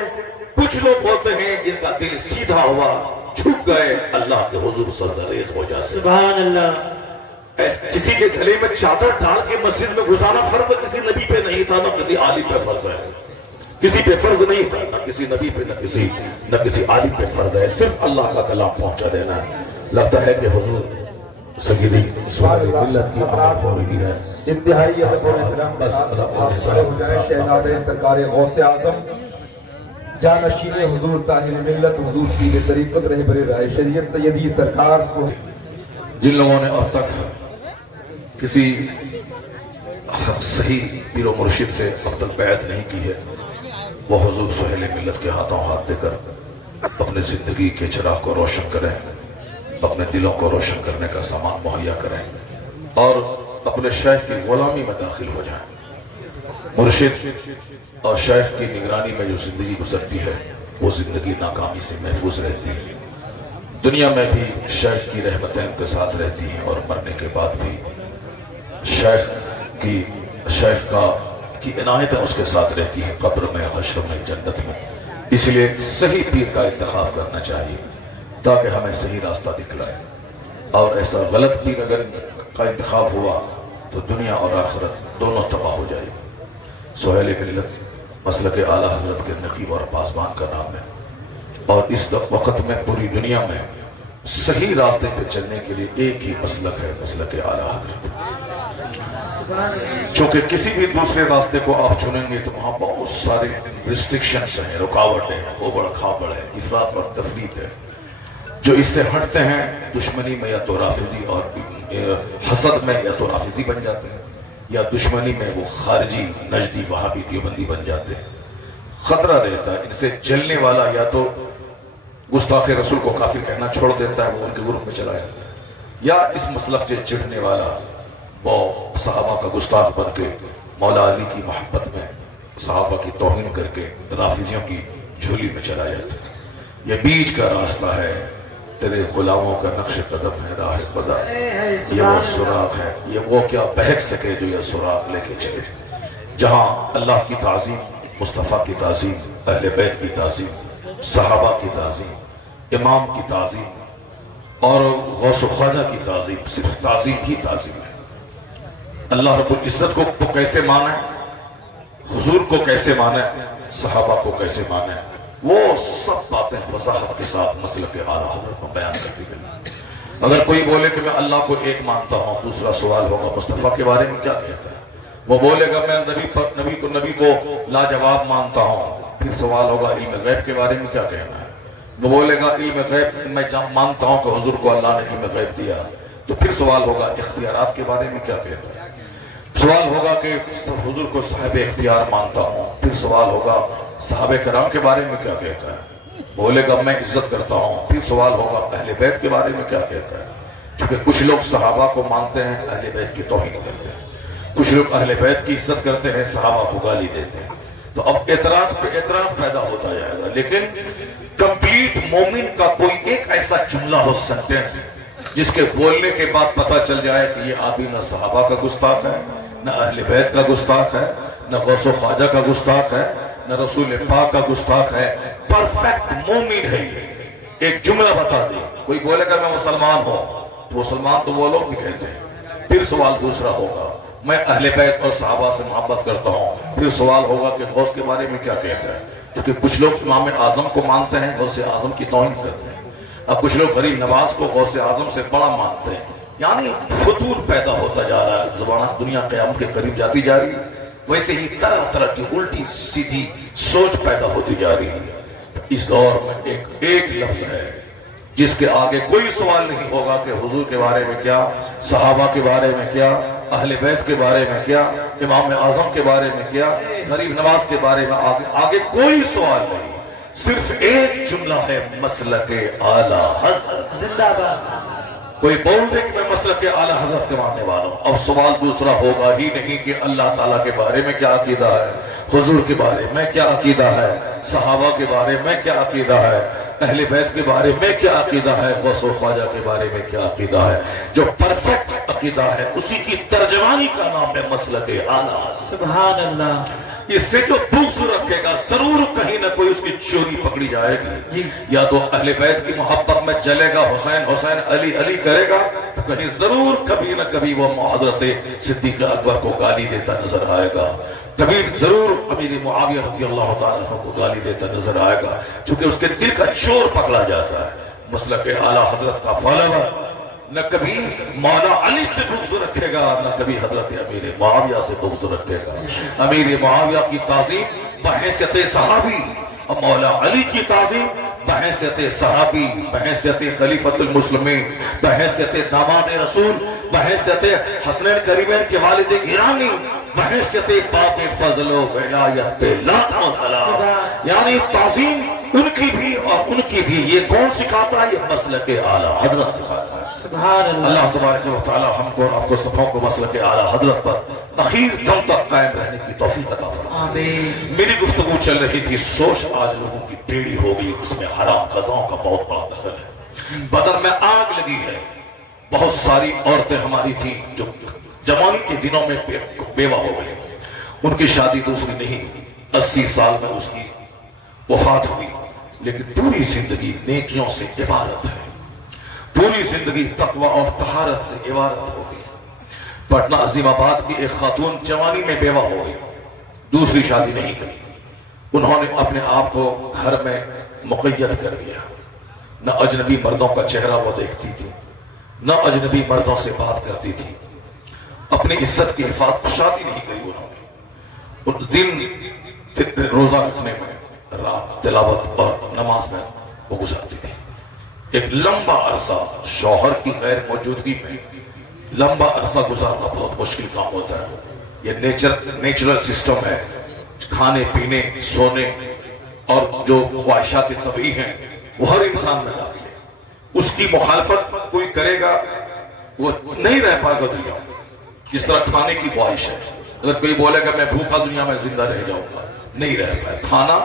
کچھ لوگ ہوتے ہیں جن کا دل سیدھا ہوا، جھک گئے، اللہ کے حضور سجدہ ریز ہو جاتے۔ سبحان اللہ۔ کسی کے گلے میں چادر ڈال کے مسجد میں گزارنا فرض کسی نبی پہ نہیں تھا، نہ کسی عالم پہ فرض ہے، کسی پہ فرض نہیں تھا، نہ کسی نبی پہ، نہ کسی عالم پہ فرض ہے، صرف اللہ کا کلام پہنچا دینا ہے۔ لگتا ہے کہ حضور سیدی سوال ملت کی آمد ہو رہی ہے، انتہائی ادب و احترام کے ساتھ آپ کھڑے ہو جائیں۔ شہزادے سرکار غوث اعظم جانشین حضور طاہر ملت، حضور پیر طریقت رہبر رائے شریعت سیدی سرکار جن لوگوں نے اب تک کسی صحیح پیر و مرشد سے اب تک بیعت نہیں کی ہے، وہ حضور سہیل ملت کے ہاتھوں ہاتھ دے کر اپنے زندگی کے چراغ کو روشن کریں، اپنے دلوں کو روشن کرنے کا سامان مہیا کریں، اور اپنے شیخ کی غلامی میں داخل ہو جائیں۔ مرشد اور شیخ کی نگرانی میں جو زندگی گزرتی ہے، وہ زندگی ناکامی سے محفوظ رہتی ہے۔ دنیا میں بھی شیخ کی رحمتیں ان کے ساتھ رہتی ہیں، اور مرنے کے بعد بھی شیخ کی عنایتیں اس کے ساتھ رہتی ہیں، قبر میں، حشر میں، جنت میں۔ اس لیے صحیح پیر کا انتخاب کرنا چاہیے تاکہ ہمیں صحیح راستہ دکھلائے، اور ایسا غلط پیر اگر کا انتخاب ہوا تو دنیا اور آخرت دونوں تباہ ہو جائے گی۔ سہیل ملت مسلک اعلیٰ حضرت کے نقیب اور پاسبان کا نام ہے، اور اس وقت میں پوری دنیا میں صحیح راستے پہ چلنے کے لیے ایک ہی مسلک ہے، مسلک اعلیٰ حضرت۔ چونکہ کسی بھی دوسرے راستے کو آپ چنیں گے تو وہاں بہت سارے ریسٹرکشنز ہیں، رکاوٹیں ہیں، اوبڑ کھاپڑ ہے، افراط اور تفریط ہے۔ جو اس سے ہٹتے ہیں دشمنی میں یا تو رافضی اور حسد میں یا تو رافضی بن جاتے ہیں، یا دشمنی میں وہ خارجی نجدی وہابی دیوبندی بن جاتے ہیں۔ خطرہ رہتا ہے ان سے جلنے والا یا تو گستاخ رسول کو کافر کہنا چھوڑ دیتا ہے، وہ ان کے گروپ میں چلا جاتا ہے، یا اس مسلک سے چڑھنے والا وہ صحابہ کا گستاخ بن کے مولا علی کی محبت میں صحابہ کی توہین کر کے رافضیوں کی جھولی میں چلا جاتا ہے۔ یہ بیچ کا راستہ ہے، تیرے غلاموں کا نقش قدم ہے راہ خدا، یہ وہ سراغ ہے، یہ وہ کیا بہک سکے جو یہ سراغ لے کے چلے، جہاں اللہ کی تعظیم، مصطفیٰ کی تعظیم، اہل بیت کی تعظیم، صحابہ کی تعظیم، امام کی تعظیم اور غوث و خواجہ کی تعظیم، صرف تعظیم ہی تعظیم ہے۔ اللہ رب العزت کو کیسے مانے، حضور کو کیسے مانے، صحابہ کو کیسے مانے، وہ سب باتیں وضاحت کے ساتھ مسلک اعلیٰ حضرت میں بیان کرتی گئی۔ اگر کوئی بولے کہ میں اللہ کو ایک مانتا ہوں، دوسرا سوال ہوگا مصطفیٰ کے بارے میں کیا کہتا ہے؟ وہ بولے گا میں نبی کو لاجواب مانتا ہوں، پھر سوال ہوگا علم غیب کے بارے میں کیا کہنا ہے؟ وہ بولے گا علم غیب میں مانتا ہوں کہ حضور کو اللہ نے علم غیب دیا، تو پھر سوال ہوگا اختیارات کے بارے میں کیا کہتا ہے؟ سوال ہوگا کہ حضور کو صاحب اختیار مانتا ہوں، پھر سوال ہوگا صحابہ کرام کے بارے میں کیا کہتا ہے، بولے گا میں عزت کرتا ہوں، پھر سوال ہوگا اہل بیت کے بارے میں کیا کہتا ہے، چونکہ کچھ لوگ صحابہ کو مانتے ہیں، اہل بیت کی توہین کرتے ہیں، کچھ لوگ اہل بیت کی عزت کرتے ہیں، صحابہ کو گالی دیتے ہیں، تو اب اعتراض پہ اعتراض پیدا ہوتا جائے گا۔ لیکن کمپلیٹ مومن کا کوئی ایک ایسا جملہ ہو، سنٹینس، جس کے بولنے کے بعد پتہ چل جائے کہ یہ آدمی نہ صحابہ کا گستاخ ہے، نہ اہل بیت کا گستاخ ہے، نہ غوث و خواجہ کا گستاخ ہے، نہ رسول پاک کا گستاخ ہے، پرفیکٹ مومن ہے یہ۔ ایک جملہ بتا دے، کوئی بولے گا میں مسلمان ہوں، تو مسلمان تو وہ لوگ بھی کہتے ہیں۔ پھر سوال دوسرا ہوگا میں اہل بیت اور صحابہ سے محبت کرتا ہوں، پھر سوال ہوگا کہ غوث کے بارے میں کیا کہتا ہے، کیونکہ کچھ لوگ امام اعظم کو مانتے ہیں، غوث اعظم کی توہین کرتے ہیں، اب کچھ لوگ غریب نواز کو غوث اعظم سے بڑا مانتے ہیں، یعنی فتور پیدا ہوتا جا رہا ہے، زبانہ دنیا قیامت کے قریب جاتی جا رہی ہے، ویسے ہی طرح طرح کی الٹی سیدھی سوچ پیدا ہوتی جا رہی ہے۔ اس دور میں ایک لفظ ہے جس کے آگے کوئی سوال نہیں ہوگا کہ حضور کے بارے میں کیا، صحابہ کے بارے میں کیا، اہل بیت کے بارے میں کیا، امام اعظم کے بارے میں کیا، غریب نواز کے بارے میں آگے کوئی سوال نہیں، صرف ایک جملہ ہے، مسلک اعلی حضرت زندہ باد۔ کوئی بول دے کہ میں مسلک اعلی حضرت کے ماننے والا ہوں، اب سوال دوسرا ہوگا ہی نہیں کہ اللہ تعالیٰ کے بارے میں کیا عقیدہ ہے، حضور کے بارے میں کیا عقیدہ ہے، صحابہ کے بارے میں کیا عقیدہ ہے، اہل بیت کے بارے میں کیا عقیدہ ہے، غوث و خواجہ کے بارے میں کیا عقیدہ ہے۔ جو پرفیکٹ عقیدہ ہے اسی کی ترجمانی کا نام ہے مسلک اعلی حضرت۔ سبحان اللہ۔ اس سے جو بغض رکھے گا ضرور کہیں نہ کوئی اس کی چوری پکڑی جائے گی، جی۔ یا تو اہل بیت کی محبت میں جلے گا، حسین حسین علی علی کرے گا، تو کہیں ضرور کبھی نہ کبھی وہ حضرت صدیق اکبر کو گالی دیتا نظر آئے گا، کبھی ضرور امیر معاویہ رضی اللہ تعالیٰ عنہ کو گالی دیتا نظر آئے گا، چونکہ اس کے دل کا چور پکڑا جاتا ہے۔ مسلک اعلی حضرت کا فالوور نہ کبھی مولا علی سے بغض رکھے گا، نہ کبھی حضرت امیر معاویہ سے بغض رکھے گا۔ امیر معاویہ کی تعظیم بحیثیت صحابی اور مولا علی کی تعظیم بحیثیت صحابی، بحیثیت خلیفۃ المسلمین، بحیثیت داماد رسول، بحیثیت حسنین کریمین کے والد گرامی، بحیثیت باب فضل و ولایت پہ لاکھوں سلام، یعنی تعظیم ان کی بھی اور ان کی بھی۔ یہ کون سکھاتا ہے؟ یہ مسلک اعلی حضرت سکھاتا ہے۔ سبحان اللہ۔ اللہ تبارک و تعالی ہم کو اور آپ کو سبوں کو مسلک اعلی حضرت پر اخیر دم تک قائم رہنے کی توفیق عطا فرمائے۔ آمین۔ میری گفتگو چل رہی تھی، سوچ آج لوگوں کی ٹیڑھی ہو گئی، اس میں حرام غذاؤں کا بہت بڑا دخل ہے۔ بدر میں آگ لگی ہے، بہت ساری عورتیں ہماری تھیں جو جوانی کے دنوں میں بیوہ ہو گئی، ان کی شادی دوسری نہیں، 80 سال میں اس کی وفات ہوئی، لیکن پوری زندگی نیکیوں سے عبارت ہے، پوری زندگی تقوی اور طہارت سے عبارت ہو گئی۔ پٹنہ عظیم آباد کی ایک خاتون جوانی میں بیوہ ہو گئی، دوسری شادی نہیں کری، انہوں نے اپنے آپ کو گھر میں مقید کر دیا، نہ اجنبی مردوں کا چہرہ وہ دیکھتی تھی، نہ اجنبی مردوں سے بات کرتی تھی، اپنی عزت کی حفاظت، شادی نہیں کری انہوں نے، دن روزہ رکھنے میں، رات تلاوت اور نماز میں وہ گزارتی تھی۔ ایک لمبا عرصہ شوہر کی غیر موجودگی میں لمبا عرصہ گزارنا بہت مشکل کام ہوتا ہے، یہ نیچرل سسٹم ہے، کھانے پینے سونے اور جو خواہشات طبعی ہیں وہ ہر انسان میں داخل ہے، اس کی مخالفت کوئی کرے گا وہ نہیں رہ پائے گا دنیا میں۔ جس طرح کھانے کی خواہش ہے، اگر کوئی بولے گا میں بھوکا دنیا میں زندہ رہ جاؤں گا، نہیں رہ پائے۔ کھانا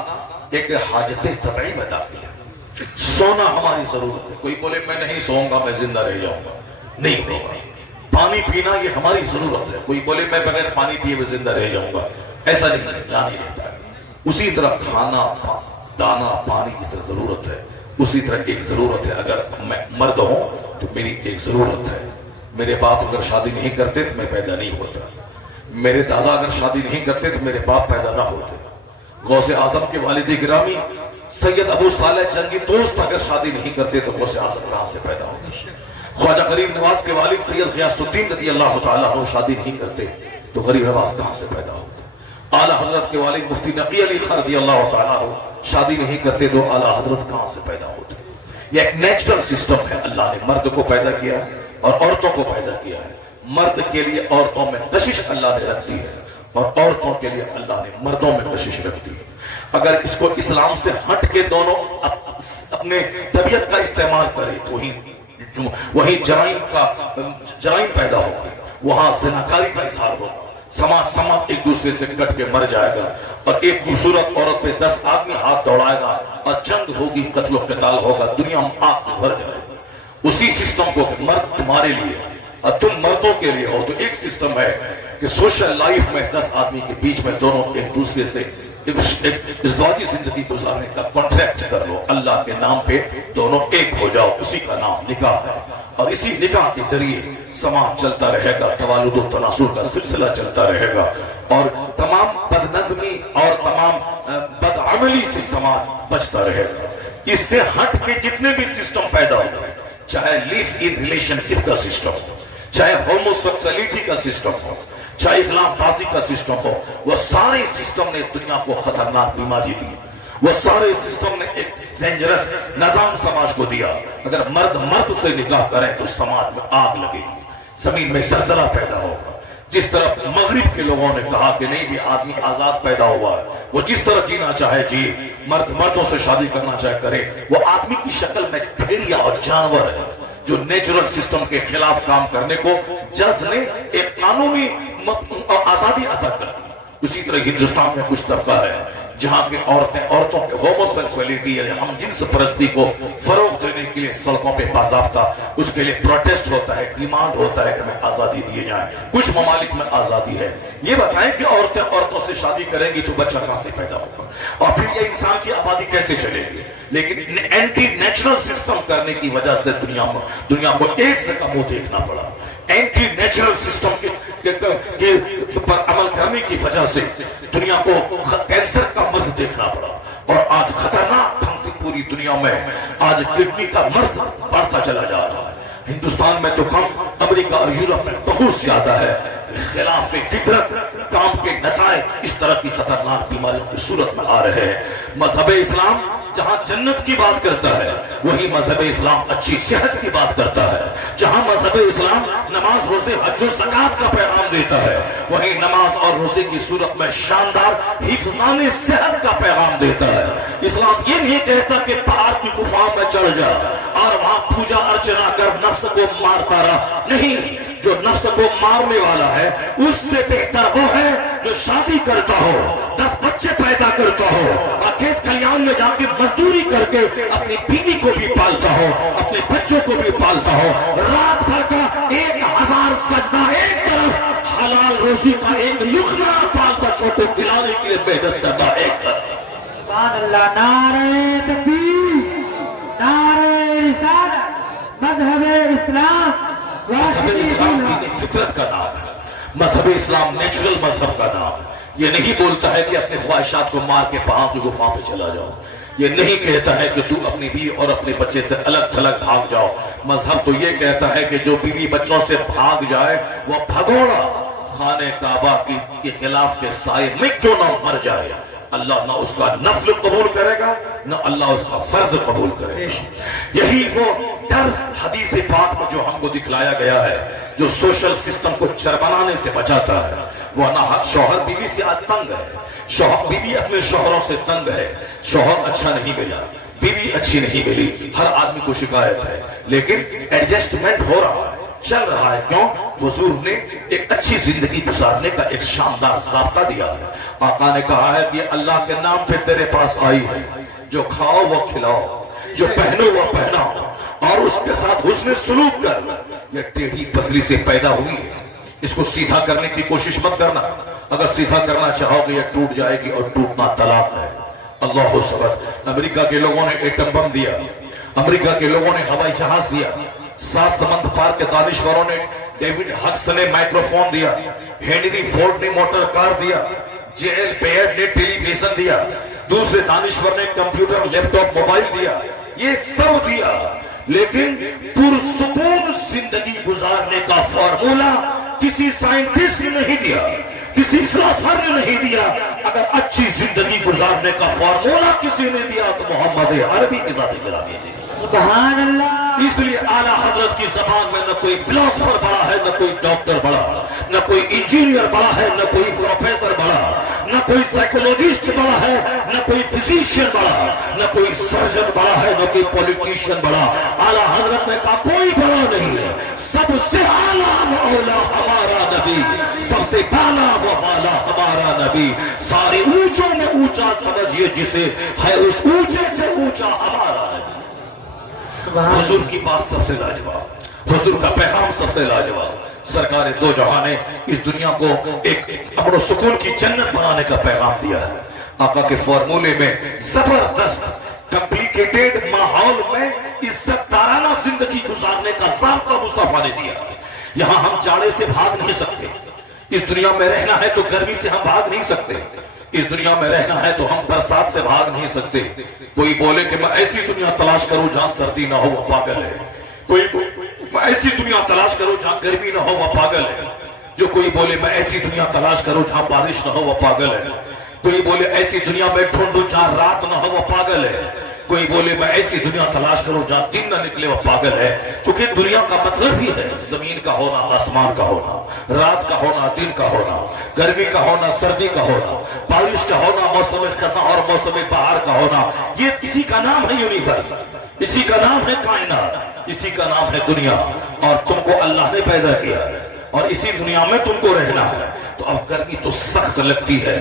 ایک حاجت طبعی میں داخل ہے، سونا ہماری ضرورت ہے، کوئی بولے میں نہیں سوؤں گا میں زندہ رہ جاؤں گا، نہیں ہوگا۔ پانی پینا یہ ہماری ضرورت ہے، کوئی بولے میں بغیر پانی پیے میں زندہ رہ جاؤں گا، ایسا نہیں ہے، یہاں نہیں رہ پائے۔ اسی طرح کھانا دانا پانی کی طرح ضرورت ہے، اسی طرح ایک ضرورت ہے، اگر میں مرد ہوں تو میری ایک ضرورت ہے، میرے باپ اگر شادی نہیں کرتے تو میں پیدا نہیں ہوتا، میرے دادا اگر شادی نہیں کرتے تو میرے باپ پیدا نہ ہوتے، غوث اعظم کے والد گرامی سید ابو صالح جنگی دوست اگر شادی نہیں کرتے تو غوث اعظم کہاں سے پیدا ہوتے، خواجہ غریب نواز کے والد سید غیاث الدین رضی اللہ تعالیٰ عنہ شادی نہیں کرتے تو غریب نواز کہاں سے پیدا ہوتے، اعلیٰ حضرت کے والد مفتی نقی علی خان رضی اللہ تعالیٰ عنہ شادی نہیں کرتے تو اعلیٰ حضرت کہاں سے پیدا ہوتے۔ یہ ایک نیچرل سسٹم ہے، اللہ نے مرد کو پیدا کیا اور عورتوں کو پیدا کیا ہے، مرد کے لیے عورتوں میں کشش اللہ نے رکھ دی ہے اور عورتوں کے لیے اللہ نے مردوں میں کشش رکھ دی ہے. اگر اس کو اسلام سے ہٹ کے دونوں اپنے طبیعت کا استعمال کرے تو وہی جرائم پیدا ہوگی, وہاں زناکاری کا اظہار ہوگا, سماج ایک دوسرے سے کٹ کے مر جائے گا اور ایک خوبصورت عورت پہ 10 آدمی ہاتھ دوڑائے گا اور جنگ ہوگی, قتل و قتال ہوگا, دنیا آگ سے بھر جائے گی. اسی سسٹم کو مرد تمہارے لیے اور تم مردوں کے لیے ہو تو ایک سسٹم ہے کہ سوشل لائف میں 10 آدمی کے بیچ میں دونوں ایک دوسرے سے ازدواجی زندگی گزارنے کا کانٹریکٹ کر لو, اللہ کے نام پہ دونوں ایک ہو جاؤ, اسی کا نام نکاح ہے. اور اسی نکاح کے ذریعے سماج چلتا رہے گا, توالد و تناسل کا سلسلہ چلتا رہے گا اور تمام بد نظمی اور تمام بدعملی سے سماج بچتا رہے گا. اس سے ہٹ کے جتنے بھی سسٹم پیدا ہو گئے, چاہے لیو ان ریلیشن شپ کا سسٹم ہو, چاہے ہوموسیکسولیٹی کا سسٹم ہو, چاہے اسلام بازی کا سسٹم ہو, وہ سارے سسٹم نے دنیا کو خطرناک بیماری دی, وہ سارے سسٹم نے ایک ڈینجرس نظام سماج کو دیا. اگر مرد سے نکاح کریں تو سماج میں آگ لگے گی, زمین میں زلزلہ پیدا ہوگا. جس طرح مغرب کے لوگوں نے کہا کہ نہیں بھی آدمی آزاد پیدا ہوا ہے, وہ جس طرح جینا چاہے جی, مردوں سے شادی کرنا چاہے کرے, وہ آدمی کی شکل میں بھیڑیا اور جانور ہے جو نیچرل سسٹم کے خلاف کام کرنے کو جج نے ایک قانونی آزادی عطا کر دی. اسی طرح ہندوستان میں کچھ طبقہ ہے جہاں کے عورتوں کے ہوموسیکسولیٹی یعنی ہم جنس پرستی کو فروغ دینے کے لیے سڑکوں پہ باضابطہ اس کے لیے پروٹیسٹ ہوتا ہے, ڈیمانڈ ہوتا ہے کہ ہمیں آزادی دیے جائیں. کچھ ممالک میں آزادی ہے. یہ بتائیں کہ عورتوں سے شادی کریں گی تو بچہ کہاں سے پیدا ہوگا اور پھر یہ انسان کی آبادی کیسے چلے گی. لیکن اینٹی نیچرل سسٹم کرنے کی وجہ سے دنیا کو ایک جگہ منہ دیکھنا پڑا. اینٹی نیچرل سسٹم پر عمل کرنے کی وجہ سے دنیا کو کینسر کا مرض دیکھنا پڑا اور آج خطرناک ڈھنگ سے پوری دنیا میں آج کڈنی کا مرض بڑھتا چلا جا رہا ہے. ہندوستان میں تو کم, امریکہ اور یورپ میں بہت زیادہ ہے. خلاف فطرت کام کے نتائج اس طرح کی خطرناک بیماریوں کی صورت میں آ رہے ہیں. مذہب اسلام جہاں جنت کی بات کرتا ہے وہی مذہب اسلام اچھی صحت کی بات کرتا ہے. جہاں مذہب اسلام نماز, روزے, حج و زکات کا پیغام دیتا ہے وہی نماز اور روزے کی صورت میں شاندار حفظان صحت کا پیغام دیتا ہے. اسلام یہ نہیں کہتا کہ پہاڑ کی گفا میں چڑھ جا اور وہاں پوجا ارچنا کر نفس کو مارتا رہا. نہیں, جو نفس کو مارنے والا ہے اس سے بہتر وہ ہے جو شادی کرتا ہو, 10 بچے پیدا کرتا ہو اور کھیت کھلیان میں جا کے مزدوری کر کے اپنی بیوی کو بھی پالتا ہو, اپنے بچوں کو بھی پالتا ہو, رات بھر کا 1000 سجدہ ایک طرف, حلال روزی کا ایک لقمہ بال بچوں کو کھلانے کے لیے محنت کرتا ایک طرف. سبحان اللہ. نعرہ تکبیر, نعرہ رسالت. مذہب اسلام مذہب اسلام دین فطرت کا نام ہے. مذہب اسلام نیچرل مذہب کا نام ہے. یہ نہیں بولتا ہے کہ اپنے خواہشات کو مار کے پہاڑ کی گفا پہ چلا جاؤ. یہ نہیں کہتا ہے کہ تو اپنی بیوی اور اپنے بچے سے الگ تھلگ بھاگ جاؤ. مذہب تو یہ کہتا ہے کہ جو بیوی بچوں سے بھاگ جائے وہ بھگوڑا خانہ کعبہ کے خلاف کے سائے میں کیوں نہ مر جائے, اللہ نہ اس کا نفل قبول کرے گا نہ اللہ اس کا فرض قبول کرے گا. یہی وہ درس حدیث پاک میں جو ہم کو دکھلایا گیا ہے جو سوشل سسٹم کو چربنانے سے بچاتا ہے. وہ نہ شوہر بیوی سے آج تنگ ہے, بیوی اپنے شوہروں سے تنگ ہے. شوہر اچھا نہیں ملا, بیوی اچھی نہیں ملی, ہر آدمی کو شکایت ہے, لیکن ایڈجسٹمنٹ ہو رہا ہے, چل رہا ہے. کیوں؟ حضور نے ایک اچھی زندگی گزارنے کا ایک شاندار ضابطہ دیا ہے. آقا نے کہا ہے کہ اللہ کے نام پہ تیرے پاس آئی ہے, جو کھاؤ وہ کھلاؤ, جو پہنو وہ پہناؤ اور اس کے ساتھ حسن سلوک کر. یہ ٹیڑھی پسلی سے پیدا ہوئی ہے, اس کو سیدھا کرنے کی کوشش مت کرنا. اگر سیدھا کرنا چاہو گے یہ ٹوٹ جائے گی اور ٹوٹنا طلاق ہے. اللہ صبر. امریکہ کے لوگوں نے ایٹم بم دیا, امریکہ کے لوگوں نے ہوائی جہاز دیا, 7 سمندر پار کے دانشوروں نے, ڈیوڈ ہکس نے مائکروفون دیا, ہینری فورڈ نے موٹر کار دیا, جیل پیئر نے ٹیلی ویژن دیا, دوسرے دانشور نے کمپیوٹر, لیپ ٹاپ, موبائل دیا. یہ سب دیا, لیکن پرسکون زندگی گزارنے کا فارمولا کسی سائنٹسٹ نے نہیں دیا, کسی فلاسفر نے نہیں دیا. اگر اچھی زندگی گزارنے کا فارمولا کسی نے دیا تو محمد عربی کی ذات گرامی ہے. سبحان اللہ. اس لیے اعلیٰ حضرت کی زبان میں نہ کوئی فلاسفر بڑا ہے، نہ کوئی ڈاکٹر بڑا، نہ کوئی انجینئر بڑا ہے، نہ کوئی پروفیسر بڑا، نہ کوئی سائیکولوجسٹ بڑا ہے، نہ کوئی فزیشین بڑا، نہ کوئی سرجن بڑا ہے، نہ کوئی پولیٹیشین بڑا. اعلیٰ حضرت نے کہا کوئی بڑا نہیں ہے، سب سے اعلیٰ و اولا ہمارا نبی، سب سے بالا و بالا ہمارا نبی. سارے اونچوں میں اونچا سمجھیے جسے ہے، اس اونچے سے اونچا ہمارا نبی. حضور کی بات سب سے لاجواب، حضور کا پیغام سب سے لاجواب. سرکار دو جہاں نے اس دنیا کو ایک امن و سکون کی جنت بنانے کا پیغام دیا ہے. آقا کے فارمولے میں زبردست کمپلیکیٹڈ ماحول میں عزت دارانہ زندگی گزارنے کا ضابطہ مصطفیٰ نے دیا ہے. یہاں ہم جاڑے سے بھاگ نہیں سکتے. اس دنیا میں رہنا ہے تو گرمی سے ہم بھاگ نہیں سکتے. اس دنیا میں رہنا ہے تو ہم برسات سے بھاگ نہیں سکتے. کوئی بولے کہ میں ایسی دنیا تلاش کروں جہاں سردی نہ ہو، وہ پاگل ہے. کوئی میں ایسی دنیا تلاش کروں جہاں گرمی نہ ہو، وہ پاگل ہے. جو کوئی بولے میں ایسی دنیا تلاش کروں جہاں بارش نہ ہو، وہ پاگل ہے. کوئی بولے ایسی دنیا میں ڈھونڈوں جہاں رات نہ ہو، وہ پاگل ہے. کوئی بولے میں ایسی دنیا تلاش کروں جہاں دن نہ نکلے، وہ پاگل ہے. چونکہ دنیا کا مطلب ہی ہے زمین کا ہونا، آسمان کا ہونا، رات کا ہونا، دن کا ہونا، گرمی کا ہونا، سردی کا ہونا، بارش کا ہونا، موسم خزاں اور موسم بہار کا ہونا. یہ اسی کا نام ہے یونیورس، اسی کا نام ہے کائنات، اسی کا نام ہے دنیا. اور تم کو اللہ نے پیدا کیا ہے اور اسی دنیا میں تم کو رہنا ہے. تو اب گرمی تو سخت لگتی ہے،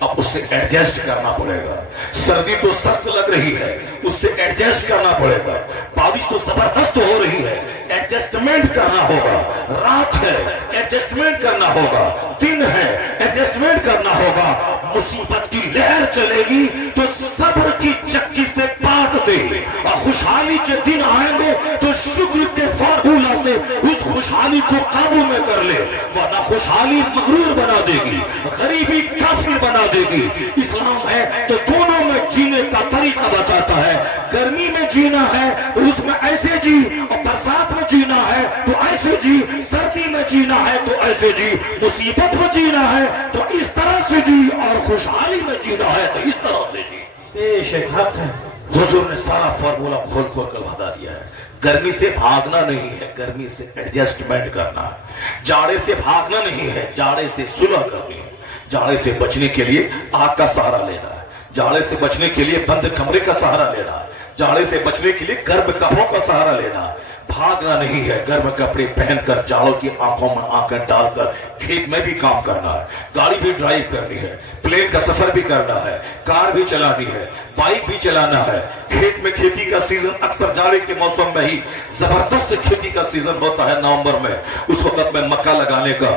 اب اس سے ایڈجسٹ کرنا پڑے گا. سردی تو سخت لگ رہی ہے، اس سے ایڈجسٹ کرنا پڑے گا. بارش تو زبردست ہو رہی ہے، ایڈجسٹمنٹ کرنا ہوگا. رات ہے، ایڈجسٹمنٹ کرنا ہوگا. دن ہے، ایڈجسٹمنٹ کرنا ہوگا. مصیبت کی لہر چلے گی تو صبر کی چکی سے پاٹ دے، اور خوشحالی کے دن آئیں گے تو شکر کے فارمولہ سے اس خوشحالی کو قابو میں کر لے، ورنہ خوشحالی مغرور بنا دے گی، غریبی کافر بنا دے گی. اسلام ہے تو دونوں میں جینے کا طریقہ بتاتا ہے. گرمی میں جینا ہے تو اس میں ایسے جی، اور برسات میں جینا ہے تو ایسے جی، سردی میں جینا ہے تو ایسے جی، مصیبت میں جینا ہے تو اس طرح سے جی، اور خوشحالی میں جینا ہے تو اس طرح سے جی. بے شک حق ہے. حضور نے سارا فارمولا کھول کھول کر بتا دیا ہے. گرمی سے بھاگنا نہیں ہے، گرمی سے ایڈجسٹمنٹ کرنا ہے. جاڑے سے بھاگنا نہیں ہے، جاڑے سے صلح کرنی ہے. جاڑے سے بچنے کے لیے آگ کا سہارا لینا ہے. جاڑے سے بچنے کے لیے بند کمرے کا سہارا لینا ہے. جاڑے سے بچنے کے لیے گرم کپڑوں کا سہارا لینا ہے. بھاگنا نہیں ہے، گرم کپڑے پہن کر جاڑوں کی آنکھوں میں آنکھیں ڈال کر کھیت میں بھی کام کرنا ہے. گاڑی بھی ڈرائیو کرنی ہے، پلین کا سفر بھی کرنا ہے، کار بھی چلانی ہے، بائک بھی چلانا ہے. کھیت میں کھیتی کا سیزن اکثر جاڑے کے موسم میں ہی زبردست کھیتی کا سیزن ہوتا ہے، نومبر میں. اس وقت میں مکہ لگانے کا،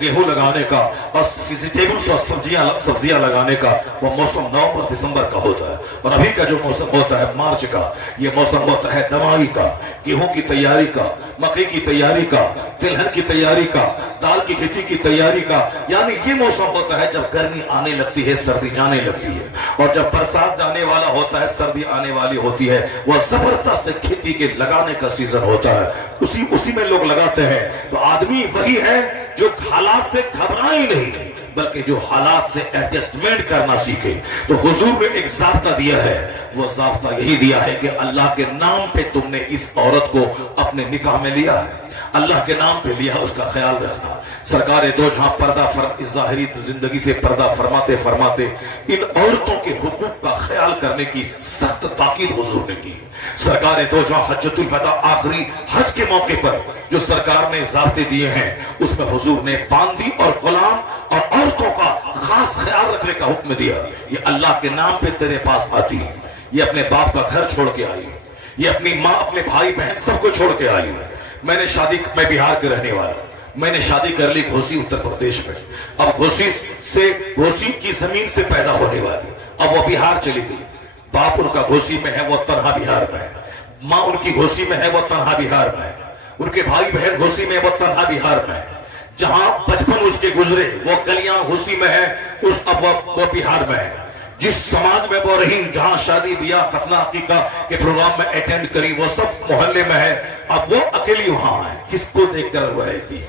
گیہوں لگانے کا اور ویجیٹیبلز اور سبزیاں لگانے کا وہ موسم نومبر دسمبر کا ہوتا ہے. اور ابھی کا جو موسم ہوتا ہے مارچ کا، یہ موسم ہوتا ہے دوائی کا، گیہوں کی تیاری کا، مکئی کی تیاری کا، تلہن کی تیاری کا، دال کی کھیتی کی تیاری کا. یعنی یہ موسم ہوتا ہے جب گرمی آنے لگتی ہے، سردی جانے لگتی ہے. اور جب برسات جانے والا ہوتا ہے، سردی آنے والی ہوتی ہے، وہ زبردست کھیتی کے لگانے کا سیزن ہوتا ہے. اسی میں لوگ لگاتے ہیں. تو آدمی وہی ہے جو حالات سے گھبرائے نہیں، بلکہ جو حالات سے ایڈجسٹمنٹ کرنا سیکھے. تو حضور نے ایک ضابطہ دیا ہے، وہ ضابطہ یہی دیا ہے کہ اللہ کے نام پہ تم نے اس عورت کو اپنے نکاح میں لیا ہے، اللہ کے نام پہ لیا، اس کا خیال رکھنا. سرکار دو جہاں پردہ اس ظاہری زندگی سے پردہ فرماتے فرماتے ان عورتوں کے حقوق کا خیال کرنے کی سخت تاکید حضور نے کی. سرکار دو جہاں حجۃ الوداع آخری حج کے موقع پر جو سرکار نے ضابطے دیے ہیں، اس میں حضور نے باندی اور غلام اور عورتوں کا خاص خیال رکھنے کا حکم دیا. یہ اللہ کے نام پہ تیرے پاس آتی ہے، یہ اپنے باپ کا گھر چھوڑ کے آئی ہے، یہ اپنی ماں، اپنے بھائی بہن سب کو چھوڑ کے آئی ہے. میں بہار کے رہنے والا، میں نے شادی کر لی گھوسی اتر پردیش میں. اب گھوسی کی زمین سے پیدا ہونے والی، اب وہ بہار چلی گئی. باپ ان کا گھوسی میں ہے، وہ تنہا بہار میں ہے. ماں ان کی گھوسی میں ہے، وہ تنہا بہار میں ہے. ان کے بھائی بہن گھوسی میں، وہ تنہا بہار میں ہے. جہاں بچپن اس کے گزرے وہ گلیاں گھوسی میں ہے، اب وہ بہار میں ہے. جس سماج میں وہ رہی، جہاں شادی بیاہ ختنہ عقیقہ کے پروگرام میں اٹینڈ کری، وہ سب محلے میں ہے. اب وہ اکیلی وہاں ہے، کس کو دیکھ کر وہ رہتی ہے؟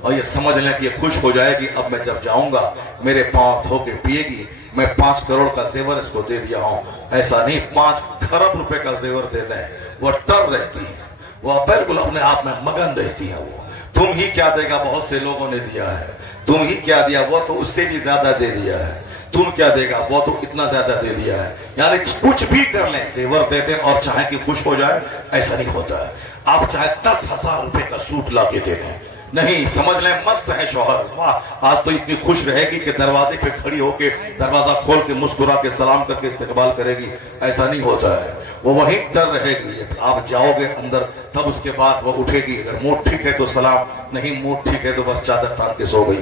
اور یہ سمجھ لیں کہ یہ خوش ہو جائے گی اب میں جب جاؤں گا میرے پاؤں دھو کے پیے گی، میں 5 کروڑ کا زیور اس کو دے دیا ہوں۔ ایسا نہیں، 5 کھرب روپے کا زیور دے دیں، وہ ٹر رہتی ہے، وہ بالکل اپنے آپ میں مگن رہتی ہیں۔ وہ تم ہی کیا دے گا، بہت سے لوگوں نے دیا ہے، تم ہی کیا دیا، وہ تو اس سے بھی زیادہ دے دیا ہے، تم کیا دے گا، وہ تو اتنا زیادہ دے دیا ہے۔ یعنی کچھ بھی کر لیں، زیور دے دیں اور چاہیں کہ خوش ہو جائے، ایسا نہیں ہوتا ہے۔ آپ چاہے 10,000 روپے کا سوٹ لا کے دے دیں، نہیں، سمجھ لیں مست ہے شوہر، واہ آج تو اتنی خوش رہے گی کہ دروازے پہ کھڑی ہو کے دروازہ کھول کے مسکرا کے سلام کر کے استقبال کرے گی، ایسا نہیں ہوتا ہے۔ وہ وہیں ڈر رہے گی، آپ جاؤ گے اندر تب اس کے بعد وہ اٹھے گی، اگر موڈ ٹھیک ہے تو سلام، نہیں موڈ ٹھیک ہے تو بس چادر تان کے سو گئی۔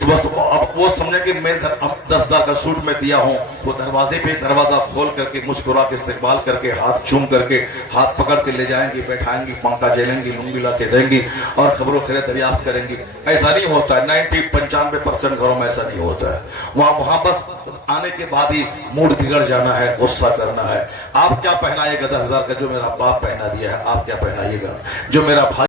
تو بس اب وہ سمجھے کہ میں 10,000 کا سوٹ میں دیا ہوں، وہ دروازے پہ دروازہ کھول کر کے مسکرا کے استقبال کر کے ہاتھ چوم کر کے ہاتھ پکڑ کے لے جائیں گی، بیٹھائیں گی، پنکھا جھیلیں گی، لنگی لا کے دیں گی اور خبر و خیر دریافت کریں گی۔ ایسا نہیں ہوتا ہے، 95% گھروں میں ایسا نہیں ہوتا ہے۔ وہاں بس آنے کے بعد ہی موڈ بگڑ جانا ہے، غصہ کرنا ہے۔ آپ کیا پہنائیے گا 10,000 کا جو میرا باپ پہنا دیا ہے، آپ کیا پہنائیے گا جو میرا بھائی